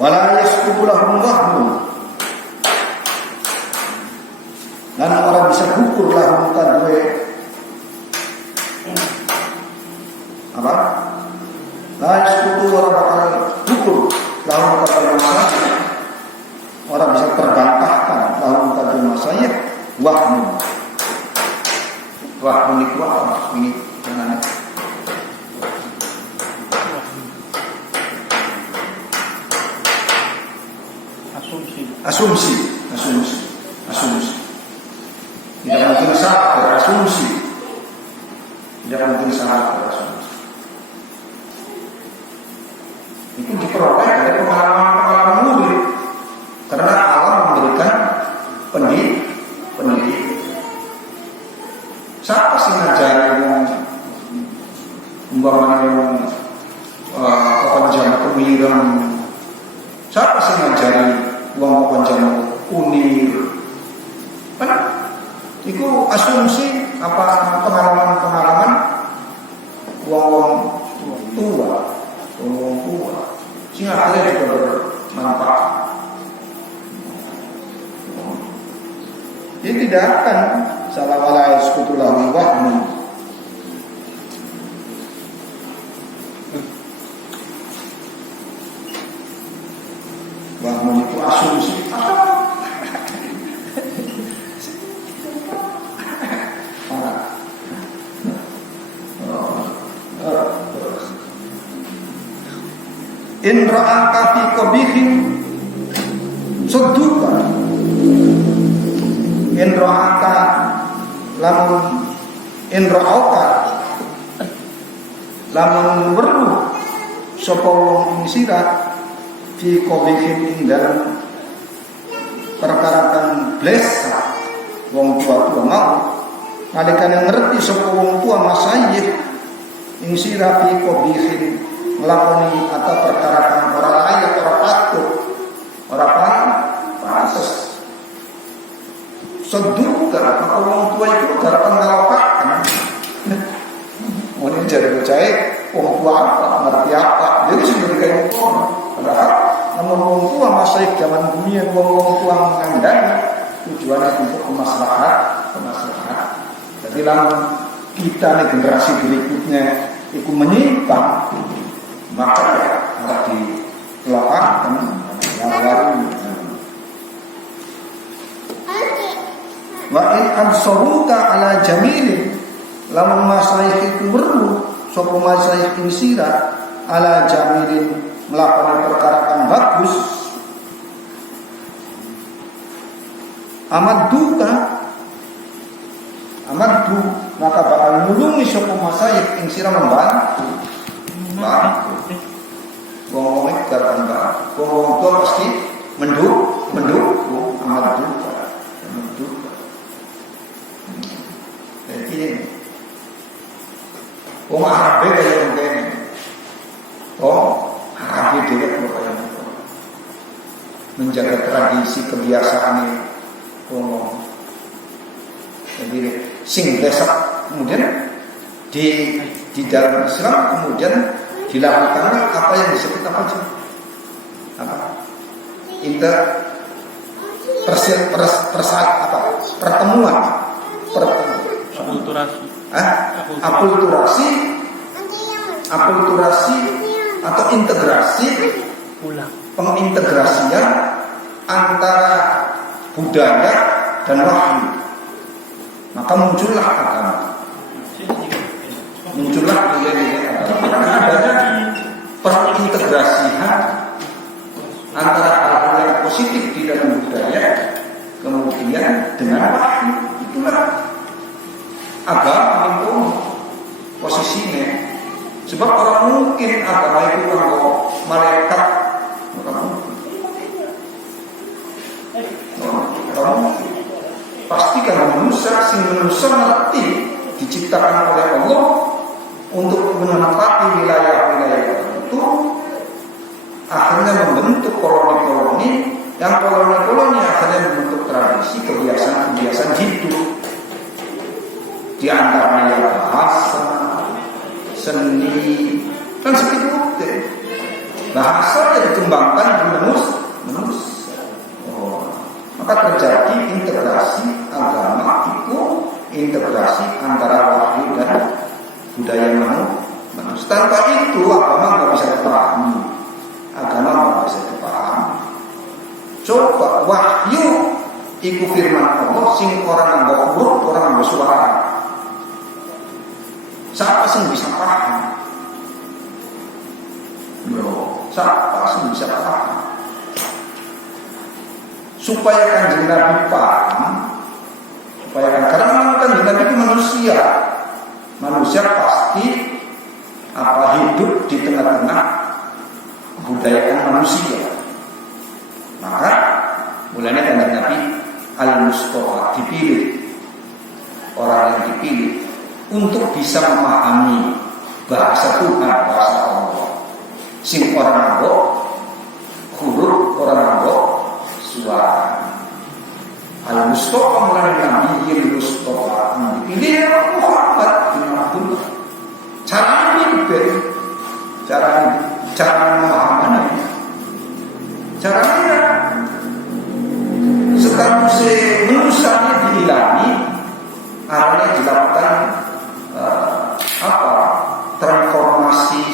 Wala yasqutu lahum wahmun. Dan orang bisa gugur lahum kadue apa? La yasqutu orang bakal gugur lahum kadue masanya. Orang bisa terbantahkan lahum kadue masanya wahmun. Wahmun itu apa? Ini jangan asumsi. Tidak mungkin salah berasumsi. Itu diperoleh dari pengalaman murid. Karena Allah memberikan pendidik. Siapa sih ngajari umpamanya kepanjangan kemiran? Siapa sih ngajari wong kepanjangan unir? Kan itu asumsi apa pengalaman wong tua. Sing akhirnya juga bermanfaat. Dia tidak akan salah wala yasqutu lahum wahmun. Wahmun itu asumsi. In ra'aka fi qabihin sudduka. In ra'aka lamun in ra'aka lamun weruh sapa wong ing sira fi qabihin ing dalem perkara kang blesa wong tua mau nalikane ngerti sapa wong tua masayih ing sira fi qabihin nglakoni atau perkara kang ora layak, ora patut, ora pantes. Seduka maka wong tua itu garapan ngalapakan. Mungkin jadi bocah wong tua apa, ngerti apa. Jadi sebenarnya wong tua. Padahal namun wong tua masa zaman dunia wong tua mengandani tujuannya untuk kemaslahan. Jadi lamun kita nih generasi berikutnya ikut menyimpang, maka harus dilakukan yang baru. Wa in absaruka ala jamilin lamun masaih itu weruh sapa masaih ing sira ala jamilin melakukan perkara kang bagus amadu maka bakal nulungi sapa masaih ing sira membantu. Wong iki kan wong tua pasti mendukung amadu. Jadi wong Arab kaya ngene. Arab itu kaya menjaga tradisi kebiasaan wong. Jadi sing desa kemudian di dalam Islam kemudian dilakukan apa yang disebut apa sih? Pertemuan akulturasi atau integrasi pengintegrasian antara budaya dan wahyu. Maka muncullah agama. Muncullah adanya perintegrasian antara hal-hal yang positif di dalam budaya kemudian dengan wahyu. Itulah agama itu posisinya. Sebab orang mungkin agama itu kalau malaikat orang pasti kalau manusia ngerti diciptakan oleh Allah untuk menempati wilayah-wilayah tertentu, akhirnya membentuk koloni-koloni, yang koloni-koloni akhirnya membentuk tradisi, kebiasaan hidup. Di antaranya bahasa, seni, kan seperti itu. bahasa yang dikembangkan di manusia. Maka terjadi integrasi agama itu integrasi antara wahyu dan budaya manusia. Tanpa itu agama nggak bisa dipahami. Agama nggak bisa dipahami. Coba wahyu iku firman Allah sing orang nggak huruf, orang nggak suara. Siapa sih bisa paham? Siapa sih bisa paham? Supaya Kanjeng Nabi paham, karena Kanjeng Nabi itu manusia pasti hidup di tengah-tengah kebudayaan manusia. Maka mulanya Kanjeng Nabi al-Mustafa dipilih, orang yang dipilih untuk bisa memahami bahasa Tuhan, bahasa Allah. Sing orang nggo huruf, orang nggo suara. Al-Mustafa mulai Nabi Mustafa dipilih Muhammad bin Abdullah. Cara pemahamannya, caranya statusnya manusianya dihilangi, artinya dilakukan transformasi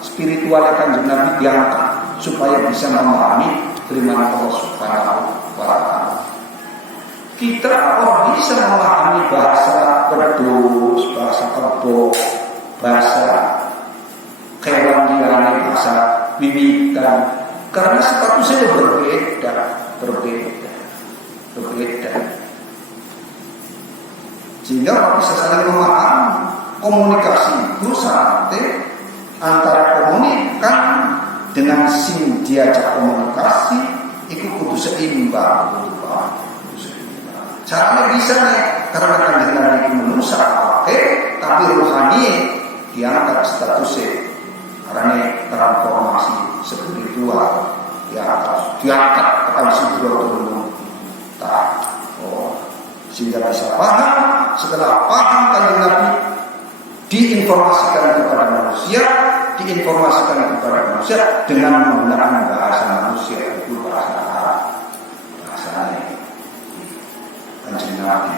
spiritualnya Kanjeng Nabi diangkat supaya bisa memahami firman Allah Subhanahu wa Ta'ala. Kita orang bisa memahami bahasa wedhus, bahasa kebo, bahasa kewan liane, bahasa wiwitan, karena statusnya berbeda. Sehingga orang bisa saling memahami. Komunikasi itu sampai antara komunikan dengan sing diajak komunikasi itu kudu seimbang. Caranya bisa nih, karena Kanjeng Nabi itu manusia tapi rohani diangkat statusnya karena transformasi spiritual diangkat kepada sibuk sehingga bisa paham. Setelah paham Kanjeng Nabi diinformasikan kepada manusia dengan menggunakan bahasa manusia, itu bahasa Arab, bahasanya Kanjeng Nabi.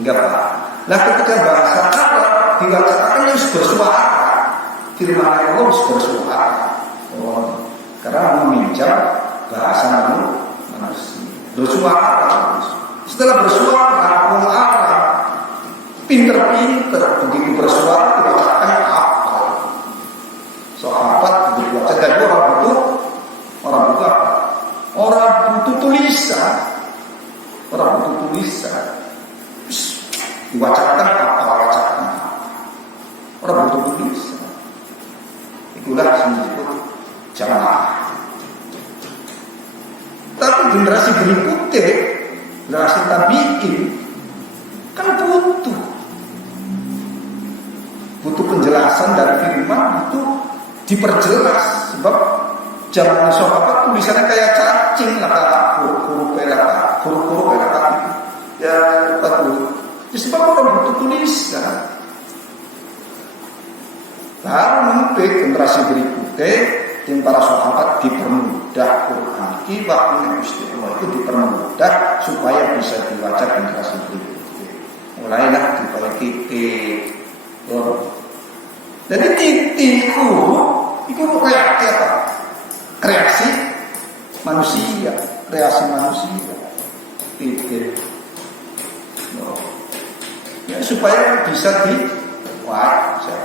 Enggak Pak. Nah ketika bahasa Arab diwacanakan harus bersuara, firman Allah harus bersuara, karena meminjam bahasa manusia. Bersuara. Setelah bersuara, orang Arab pinter-pinter, begitu bersuara dibacakan hafal. Sahabat begitu baca, dan orang butuh apa? Orang butuh tulisan. Dibacakan hafal. Orang butuh tulisan. Itulah yang disebut jamaah. Tapi generasi berikutnya, generasi tabi'in kan butuh penjelasan dari firman itu diperjelas, sebab zaman sahabat tulisannya kayak cacing, huruf ya betul. Sebab orang butuh tulisan. Lalu nanti generasi berikutnya yang para sahabat dipermudah Quran waktunya istiqomah itu dipermudah supaya bisa dibaca generasi berikutnya. Mulailah dipakai titik. Jadi titik itu reaksi apa? Kreasi manusia. Titik. Ya, supaya bisa dibaca.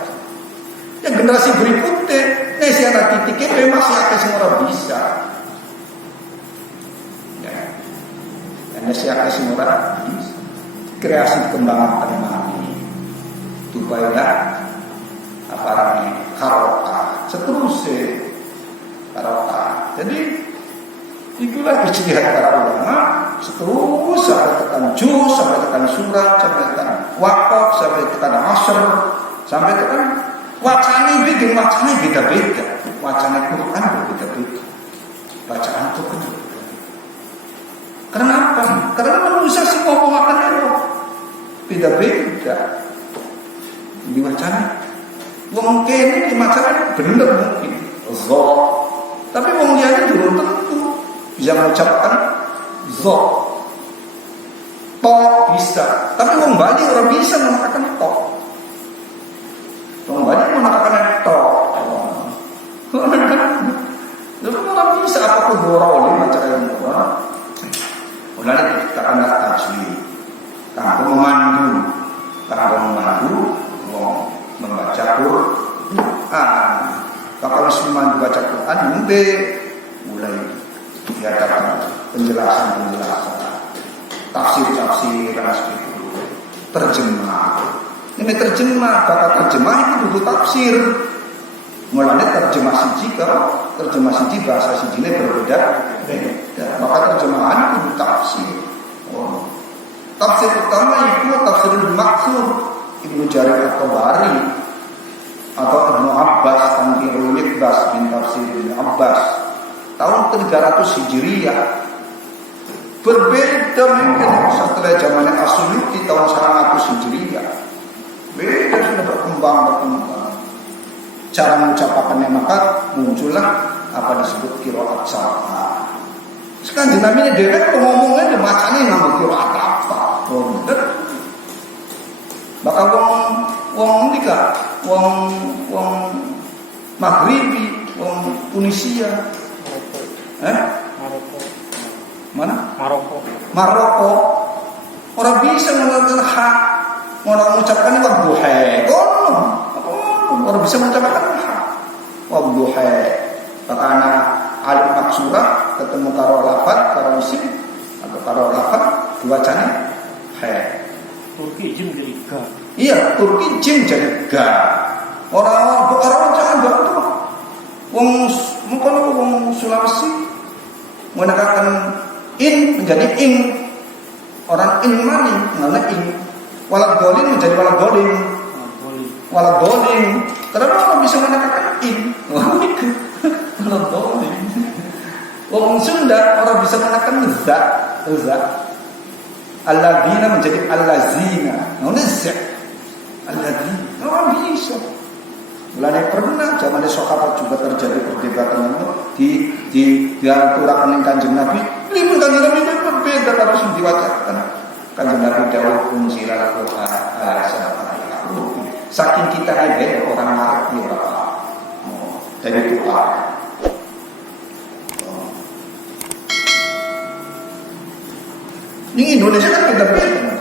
Ya generasi berikutnya, si anak titiknya memang masih ada semua orang bisa. Ya, karena si anak semua orang bisa. Kreasi kembangan ini, supaya apa namanya karota, seterusnya karota. Jadi itulah ijtihad para ulama. Seterus sampai tekan juz, sampai tekan surat, sampai tekan wakaf, sampai tekan asr, sampai tekan wacana beda-beda. Wacana Quran berbeda-beda. Bacaan itu berbeda. Kenapa? Karena manusia semua pemakannya beda-beda. Di wacana mungkin di wacana benar mungkin. zo. Tapi wong liyane belum tentu bisa mengucapkan zo. To bisa, tapi wong Bali orang bisa mengatakan to. Wong Bali mengatakan to. Lalu orang bisa apa pun dorong ini macam yang orang. Ulah kita akan tajwid, tanpa memandu, wong membaca Quran. Kalau semua membaca Quran, nanti mulai diadakan penjelasan, tafsir seperti itu, terjemah. Ini terjemah, kata terjemah itu butuh tafsir. Mulanya terjemah siji bahasa sijine berbeda. Maka terjemahan itu butuh tafsir. Tafsir pertama itu tafsirul maksud Ibnu Jarir at-Tabari atau Ibnu Abbas Tanqirul Mikbas bin Tafsir Ibnu Abbas tahun 300 Hijriah. Berbeda mungkin setelah zaman Asyuyuti tahun 100 Hijriah. Beda sudah berkembang. Cara mengucapkannya maka muncullah apa disebut qiraat syar'ah. Sekarang dinamanya dia kan ngomongnya dia macamnya nama qiraat apa. Maka wong nika, wong Maghribi, wong Tunisia. Mana? Maroko. Orang bisa mengatakan hak, orang mengucapkan wadduha. Orang bisa mengucapkan hak. Wadduha. Karena alif maksura ketemu karo lafaz, karo isim atau karo lafaz dibacanya ha. Turki jim jadi ga. Iya, Turki jim jadi ga. Orang jangan ga itu. Wong Sulawesi menggunakan in menjadi ing. Orang in maning mengenai ing. Walad dolin menjadi walad dolin. Walad dolin. Kenapa orang bisa menggunakan in? Walad dolin. Wong Sunda orang bisa menggunakan za. Alladzina menjadi allazina. Nunzza. Alladzina. Orang bisa. Mulanya pernah zaman sahabat juga terjadi perdebatan itu di aturakan Kanjeng Nabi. Limun Kanjeng Nabi itu berbeda harus diwacakan. Kanjeng Nabi dawuh unzilal Qur'an saking kita aja orang ngerti berapa. Dari itu Ini Indonesia kan beda-beda.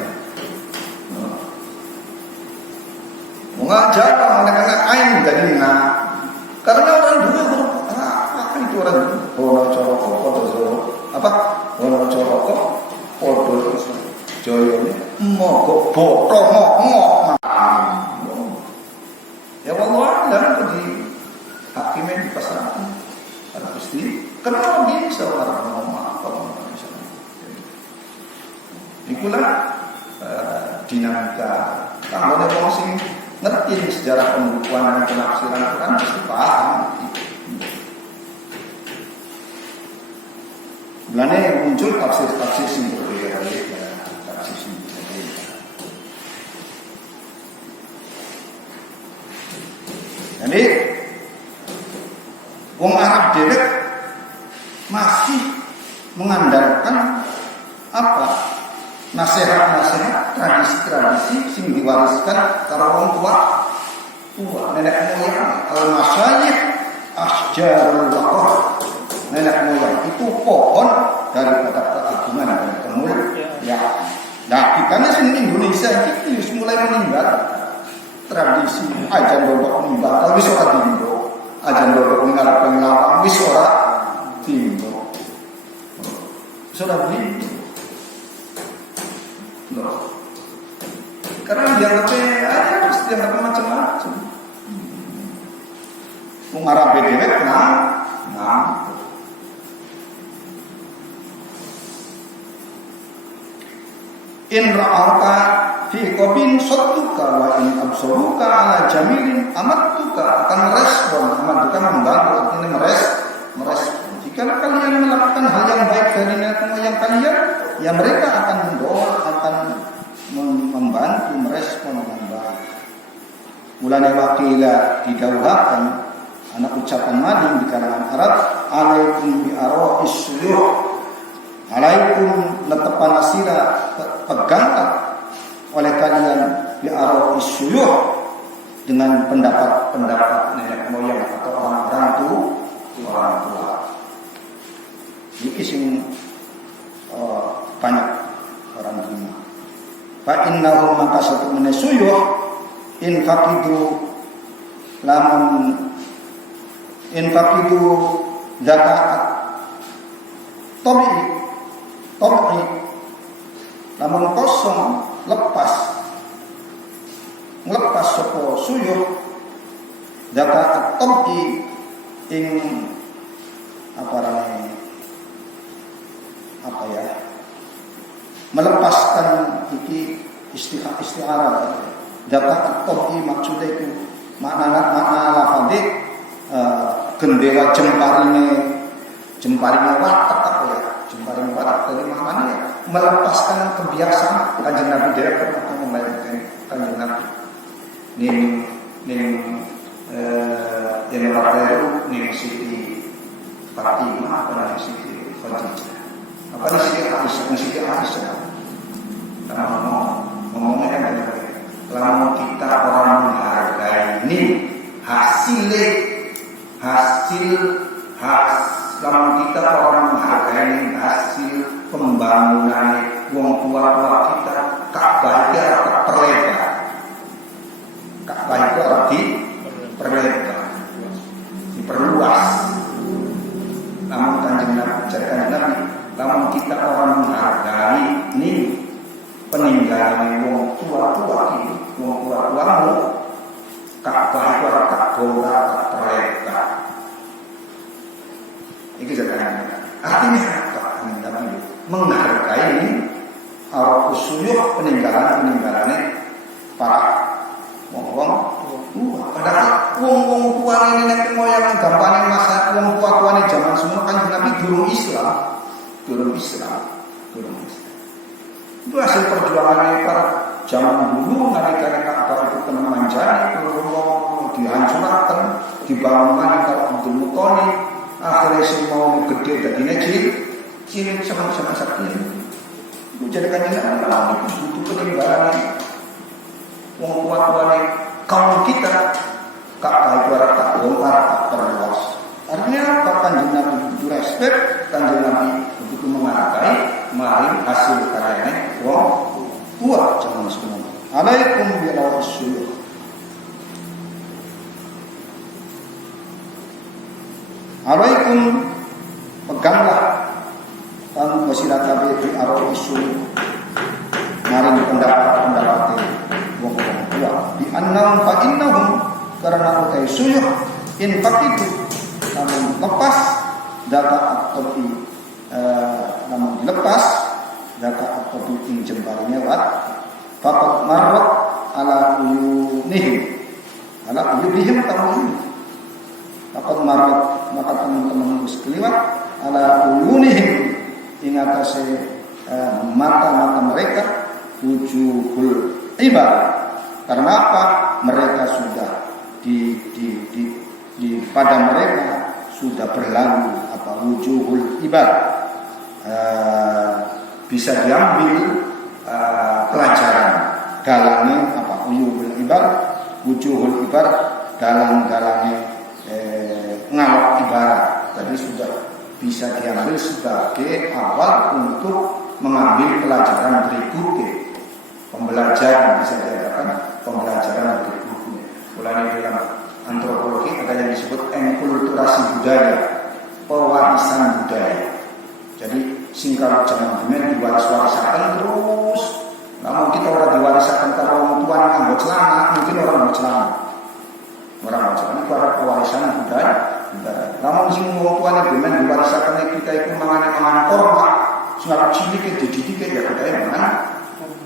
Mengajar anak-anak ain dari karena orang dulu apa itu orang Wono Coroko podo joyo ini mogok boto ngok ya Allah dan di hakimin di pasaran ada pasti kenapa bisa orang ngomong apa misalnya itulah dinamika kalau ada orang sing ngerti sejarah pembukuan dan penafsiran Quran pasti paham. Mulanya yang muncul tafsir-tafsir yang berbeda-beda, tafsir yang berbeda. Jadi, wong Arab dewek masih mengandalkan apa? Nasihat-nasihat, tradisi-tradisi sing diwariskan karo wong tua, nenek moyang, al-masyayikh asjarul baqarah. Nenek moyang itu pohon daripada keagungan dan kemuliaan. Nah, kita ini Indonesia ini mulai meninggal tradisi ajan dodok meninggal, wis ora dindo. Ajan dodok mengarep penglawang wis ora dindo. Sudah dindo. Loh. Karena dianggapnya pasti dianggapnya macam-macam. Wong Arab dewek nah. In ra'auka fi qabin sattuka wa in absaruka ala jamilin amattuka akan merespon amattuka membantu artinya merespon. Jika kalian melakukan hal yang baik dari nenek moyang kalian, ya mereka akan mendorong, akan membantu merespon dengan baik. Mulanya wakila didahulukan Anak ucapan maling di kalangan Arab, alaikum bi ara'is suyuh. Alaikum letepan sira, peganglah oleh kalian bi ara'is suyuh dengan pendapat-pendapat nenek moyang atau orang-orang tua. Ini sing banyak orang terima. Fa innahu maka satu menesuyuh infaqidu zakat tobi lamun kosong lepas sapa suyuh zakat tobi ing melepaskan iki istiarah zakat tobi maksudnya itu makna lafadz gendera jemparine watak jemparine watak dari maknanya melepaskan kebiasaan. Kanjeng Nabi dia pernah membayangkan Kanjeng Nabi yang waktu ning Siti Fatimah apa Siti Khadijah apa Siti Aisyah ngomongnya kan kalau kita orang menghargai ini hasil kalau kita orang menghargai hasil pembangunan wong tua kita, Ka'bah itu harus diperlebar, diperluas. Namun Kanjeng Nabi, namun kita orang menghargai ini peninggalan wong tua-tua ini, wong tua-tuamu, Ka'bah itu harus tak terlebar. Ini sekarang artinya apa? Menghargai al-usuyuh peninggalan para wong tua. Padahal wong tua ini nenek moyang gampangnya masa wong tua ini zaman semua kan Nabi durung Islam. Itu hasil perjuangan para zaman dulu nalika Ka'bah itu kena manjani, dihancurkan, dibangunkan kalau Abdul Muthalib. Akhirnya semua gede dagingnya cilik sama-sama sakit. Itu jadikan ini adalah butuh peninggalan wong tua-tua kaum kita. Ka'bah itu ada tak bongkar, tak perluas. Artinya apa? Kanjeng Nabi begitu respect, Kanjeng Nabi begitu menghargai, mari hasil karyanya wong tua zaman semua. Alaikum billahi. Alaikum peganglah tan wasila kabeh di aro isu maring pendapat wong tua di annahum fa innahum karena utai suyuh infaqitu namun lepas data at-tabi namun dilepas data at-tabi ing jembarine wat faqad marrat ala uyunihim tamun faqad marrat maka teman-teman sekeliwat ala uyunihim ing atase mata-mata mereka wujuhul ibad. Karena apa? Mereka sudah pada mereka sudah berlalu apa wujuhul ibad. Bisa diambil pelajaran dalane apa wujuhul ibad dalam-dalane ngalok ibarat. Tadi sudah bisa diambil sebagai awal untuk mengambil pelajaran berikutnya. Pembelajaran bisa dikatakan pembelajaran berikutnya. Mulai dalam antropologi ada yang disebut enkulturasi budaya, pewarisan budaya. Jadi singkat zaman dulu diwaris-warisakan terus. Namun kita orang diwarisakan kalau orang tua nggak celana, mungkin orang nggak celana. Orang itu ada pewarisan budaya. Namun sing wong tuane bemen diwarisakan kita itu mangan korma, sunat cilik dididik ya kita mangan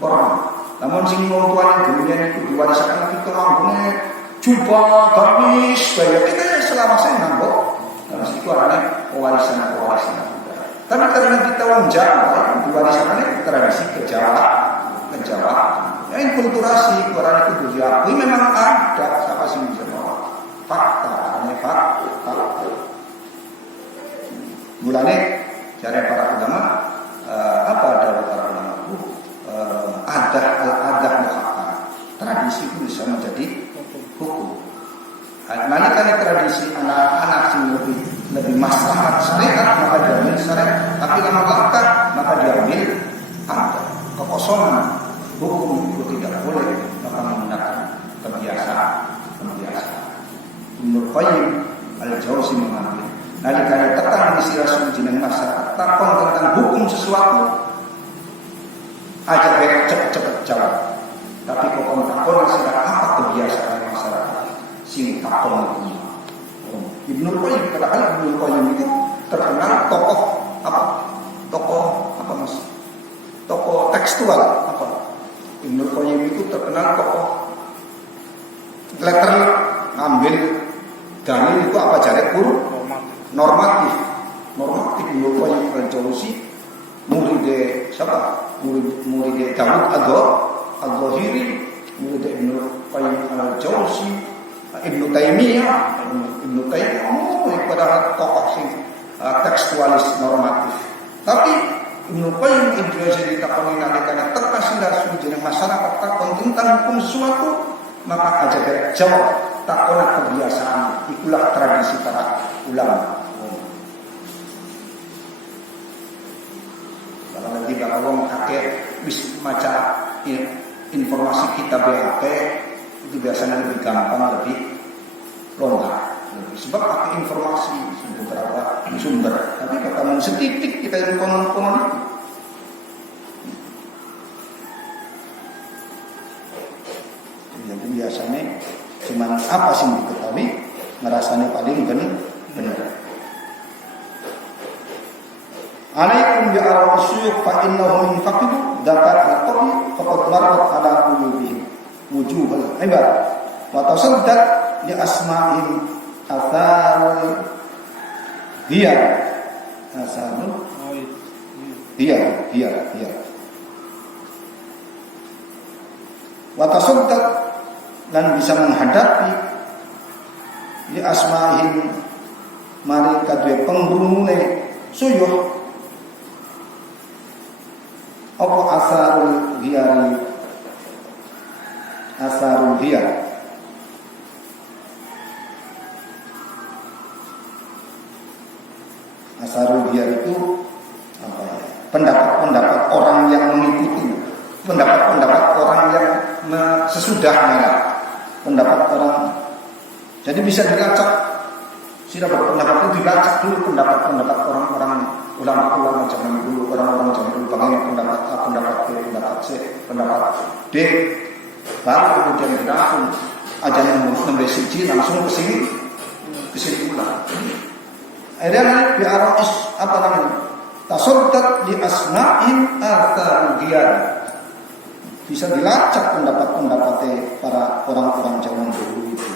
korma. Namun sing wong tuane bemen itu diwarisakan kita manggone jumpa gamis kaya kita selama saya ngambok. Karena itu arane pewarisan budaya. Tapi karena kita wong Jawa, diwarisakan tradisi kejawa. Ya inkulturasi orang itu diakui memang ada siapa sih bisa bawa. fakta, ini fakta. Mulanya dari para ulama, apa dari para ulama itu adat muhakkam. Tradisi itu bisa menjadi hukum. Mana kan tradisi anak-anak sing lebih maslahat syariat maka diambil syariat, tapi lama-lama maka diambil adat. Kekosongan hukum itu tidak boleh maka menggunakan kebiasaan. Ibnu Qayyim al-Jauzi mengambil. Nalikane tekan isi rasul jeneng masyarakat takon tentang hukum sesuatu aja baik cepet-cepet jawab. Tapi kok takon sudah apa kebiasaan masyarakat sing takon itu. Ibnu Qayyim padahal Ibnu Qayyim itu terkenal tokoh apa? Tokoh apa Mas? Tokoh tekstual apa? Ibnu Qayyim itu terkenal tokoh letter ngambil dalil itu apa jare normatif Ibnu Qayyim al-Jauzi murid siapa? Murid Daud al-Zahiri, murid Ibnu Qayyim al-Jauzi, Ibnu Taimiyah pada tokoh sing tekstualis normatif. Tapi Ibnu Qayyim al-Jauzi ditakoni nalika terkasih dari jeneng masyarakat takon tentang hukum sesuatu maka aja derek jawab takon kebiasaan itulah tradisi para ulama. Kalau nanti bakal wong kakek wis maca informasi kita BHP itu biasanya lebih gampang, lebih longgar. Sebab pakai informasi beberapa sumber, tapi kalau setitik kita yang konon-konon itu. Jadi biasanya cuman apa sih yang diketahui ngerasanya paling benar. Alaikum bi ar-rasyuq fa innahu min faqid dakat al-qawi faqad marat ala qulubihim wujuhul ibar wa tasaddaq li asma'ihim atharul hiya asarul hiya wa tasaddaq dan bisa menghadapi li asma'ihim mari kadue pengrungune suyuh apa asarul hiyar itu apa ya? Pendapat orang yang mengikuti, pendapat orang yang sesudahnya, pendapat orang. Jadi bisa dilacak. Sudah berpendapat itu dilacak dulu pendapat orang-orang ulama zaman dulu, orang-orang zaman dulu bagaimana pendapat C, pendapat D, baru kemudian dirangkum ajaran nomor siji langsung ke sini kesimpulan. Akhirnya biarais apa namanya? Tasaddat di asma'in artarugiyah. Bisa dilacak pendapat para orang-orang zaman dulu itu.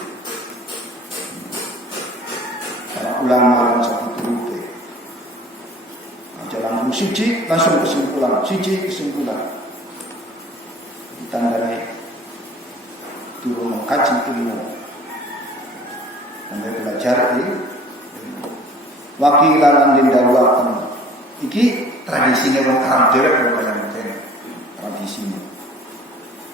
Para ulama yang seperti itu. Langsung siji langsung kesimpulan ditandai turun mengkaji ilmu sampai belajar ilmu wakilan dindawakan iki tradisinya wong Arab dewek kaya ngene tradisinya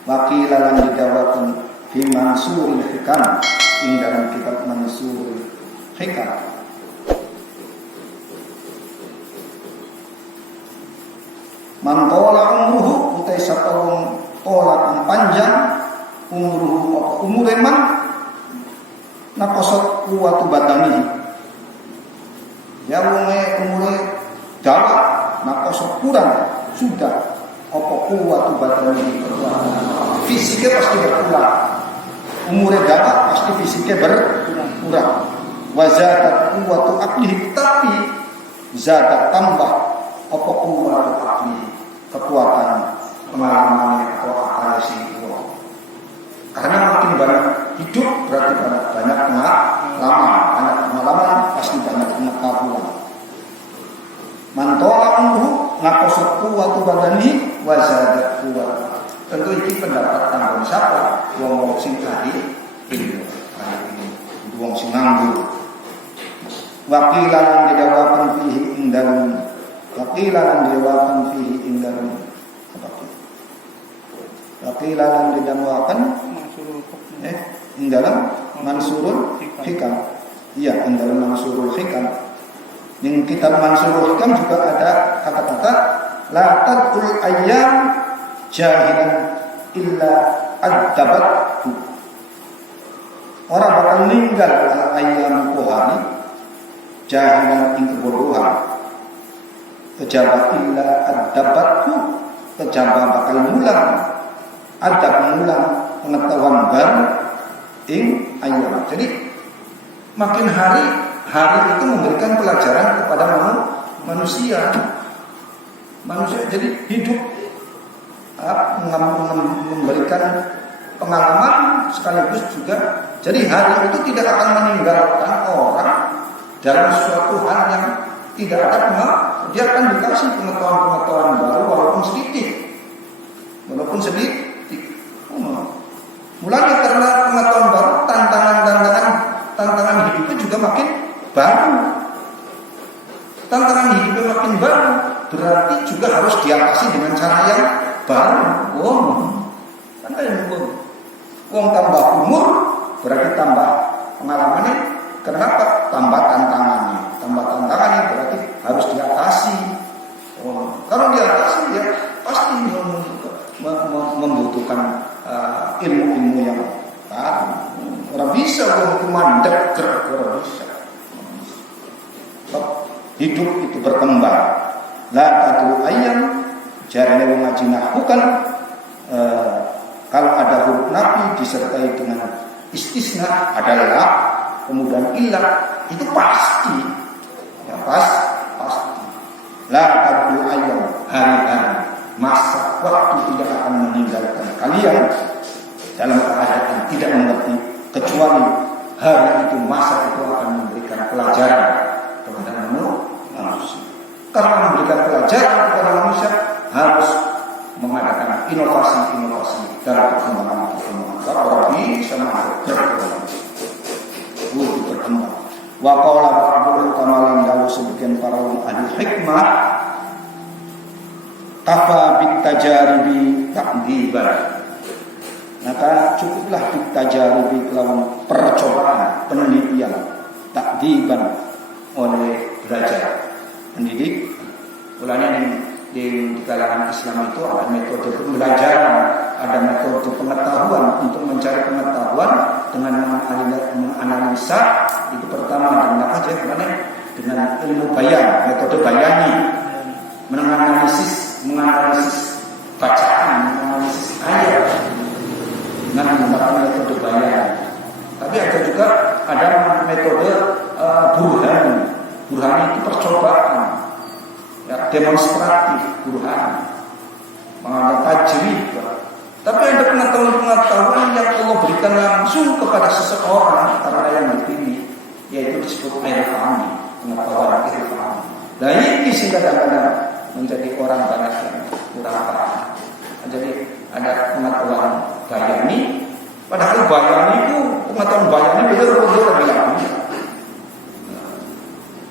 wakilan dindawakan fi mansuril hikam ing dalam kitab mansuril hikam. Man tola umruhu utai sapa wong tola panjang umruhu umure man nakosot kuwatu badani ya wonge umure dawa nakosot kurang sudah apa kuwatu badani fisiknya pasti berkurang umure dawa pasti fisiknya berkurang wa zadat kuwatu aqli tapi zadat tambah apa kuwatu aqli kekuatan pengalaman atau akal si wong. Karena makin banyak hidup berarti banyak pengalaman pasti banyak pengetahuan. Mantola umruh ngakosot kuwatu badani wa zadat kuwat. Tentu ini pendapat tanggung siapa wong sing ahli ilmu. wong sing nganggur. Waqilan dijawaban fihi indalum. Waqilan dijawaban fihi indalum. Apa itu? Waqilan dijawaban indalam Mansurul Hikam. Iya, indalam Mansurul Hikam. Di kitab Mansurul Hikam juga ada kata-kata la tadul ayyam jahilan illa adzabathu. Orang bakal meninggal al-ayyam kohani jahilan ing kebodohan. Kejaba illa adzabathu, kejaba bakal mulang adab mulang pengetahuan baru ing ayyam. Jadi makin hari itu memberikan pelajaran kepada manusia. Manusia jadi hidup memberikan pengalaman sekaligus juga. Jadi hari itu tidak akan meninggalkan orang dalam suatu hal yang tidak ada. Dia akan dikasih pengetahuan baru walaupun sedikit. Mulanya karena pengetahuan baru, tantangan hidupnya juga makin baru. Tantangan hidupnya makin baru, berarti juga harus diatasi dengan cara yang baru. Karena yang tambah umur berarti tambah pengalamannya. Kenapa? Tambah tantangannya berarti harus diatasi. Kalau diatasi ya pasti membutuhkan ilmu-ilmu yang baru. Orang bisa mandek orang bisa. Hidup itu berkembang. La tadu ayam jarane wong ngaji nahwu kan kalau ada huruf nafi disertai dengan istisna adalah kemudian ilah itu pasti. Ya pasti. La tadu ayam hari-hari masa waktu tidak akan meninggalkan kalian dalam keadaan tidak mengerti, kecuali hari itu masa itu akan memberikan pelajaran kepada manusia. Karena memberikan pelajaran kepada manusia harus mengadakan inovasi dalam perkembangan. Orang bisa berkembang. Wa qala ba'dul kamalan dawu sebagian para ahli hikmah kafa bit tajaribi takdiban. Maka cukuplah bit tajaribi kelawan percobaan, penelitian, takdiban oleh belajar, mendidik. Mulanya di kalangan Islam itu ada metode pembelajaran, ada metode pengetahuan untuk mencari pengetahuan dengan menganalisa. Itu pertama dengan ilmu bayan, metode bayani, menganalisis bacaan, menganalisis ayat dengan menggunakan metode bayan. Tapi ada juga metode burhan. Burhan itu percobaan, ya, demonstratif burhan, mengenai tajrib. Tapi ada pengetahuan yang Allah berikan langsung kepada seseorang karena yang dipilih, yaitu disebut irfani, pengetahuan irfani. Nah ini sih kadang-kadang menjadi orang banyak yang kurang paham. Jadi ada pengetahuan bayani, padahal bayani itu pengetahuan bayani betul-betul lebih lama.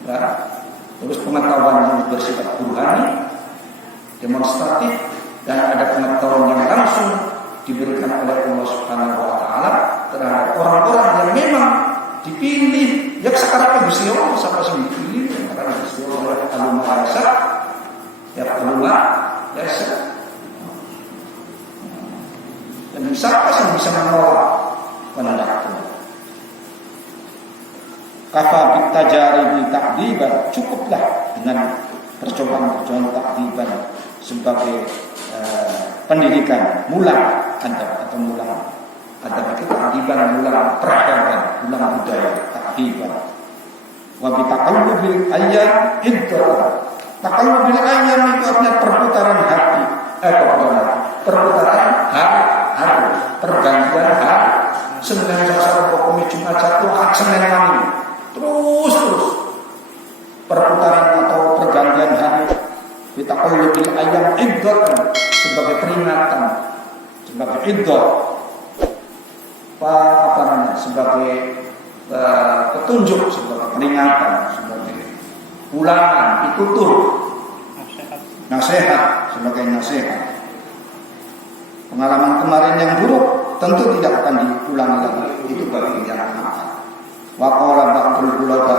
Nah, terus pengetahuan yang bersifat burhani, demonstratif, dan ada pengetahuan yang langsung diberikan oleh Allah Subhanahu wa taala terhadap orang-orang yang memang dipilih. Ya sekarang Gusti Allah siapa sih dipilih? Karena Gusti Allah alumma yasa, ya alumma yasa. Dan siapa yang bisa menolak pendapat? Kafa bit tajaribi takdiban, cukuplah dengan percobaan takdiban sebagai pendidikan, mulang adab atau mulang adab itu takdiban, mulang peradaban, mulang budaya, takdiban. Wa bi taqallubil ayyam idra. Taqallubil ayyam itu artinya perputaran hati, perputaran hari, pergantian hari. Senin Selasa Rabu Jumat Sabtu Ahad Senin Kamis. Terus perputaran atau pergantian hari. Kita lebih ayam idot sebagai peringatan, sebagai idot, sebagai petunjuk, sebagai peringatan, sebagai ulangan, pitutur, nasihat, sebagai nasihat. Pengalaman kemarin yang buruk tentu tidak akan diulangi lagi. Itu bagi yang nakal. Waqala ba'dul ulama,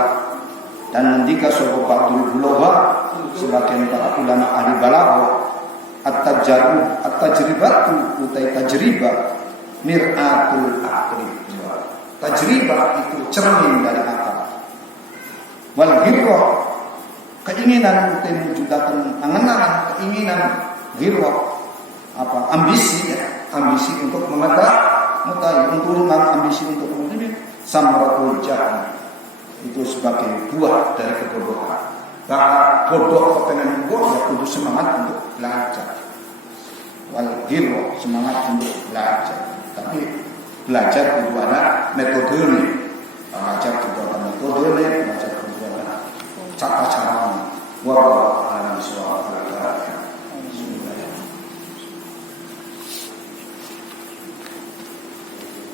dan jika sebuah ba'dul ulama sebagian para ulama ahli balaghah, at-tajribatu utai tajribah mir'atul aqli. Tajribah itu cermin dari akal. Wal ghirrah, keinginan utai mewujudaken angan-angan, keinginan ghirrah, ambisi ya, ambisi untuk mengetahui, untuk ambisi untuk menjadi samaratul jahil, itu sebagai buah dari kebodohan. Bahkan bodoh kepengen bodoh ya kudu semangat untuk belajar. Wal ghirrah, semangat untuk belajar. Tapi belajar kudu ada metodenya. Belajar kudu ada metodenya, belajar kudu ada cara caranya. Wallahu a'lam bishawab.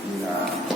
Bismillah.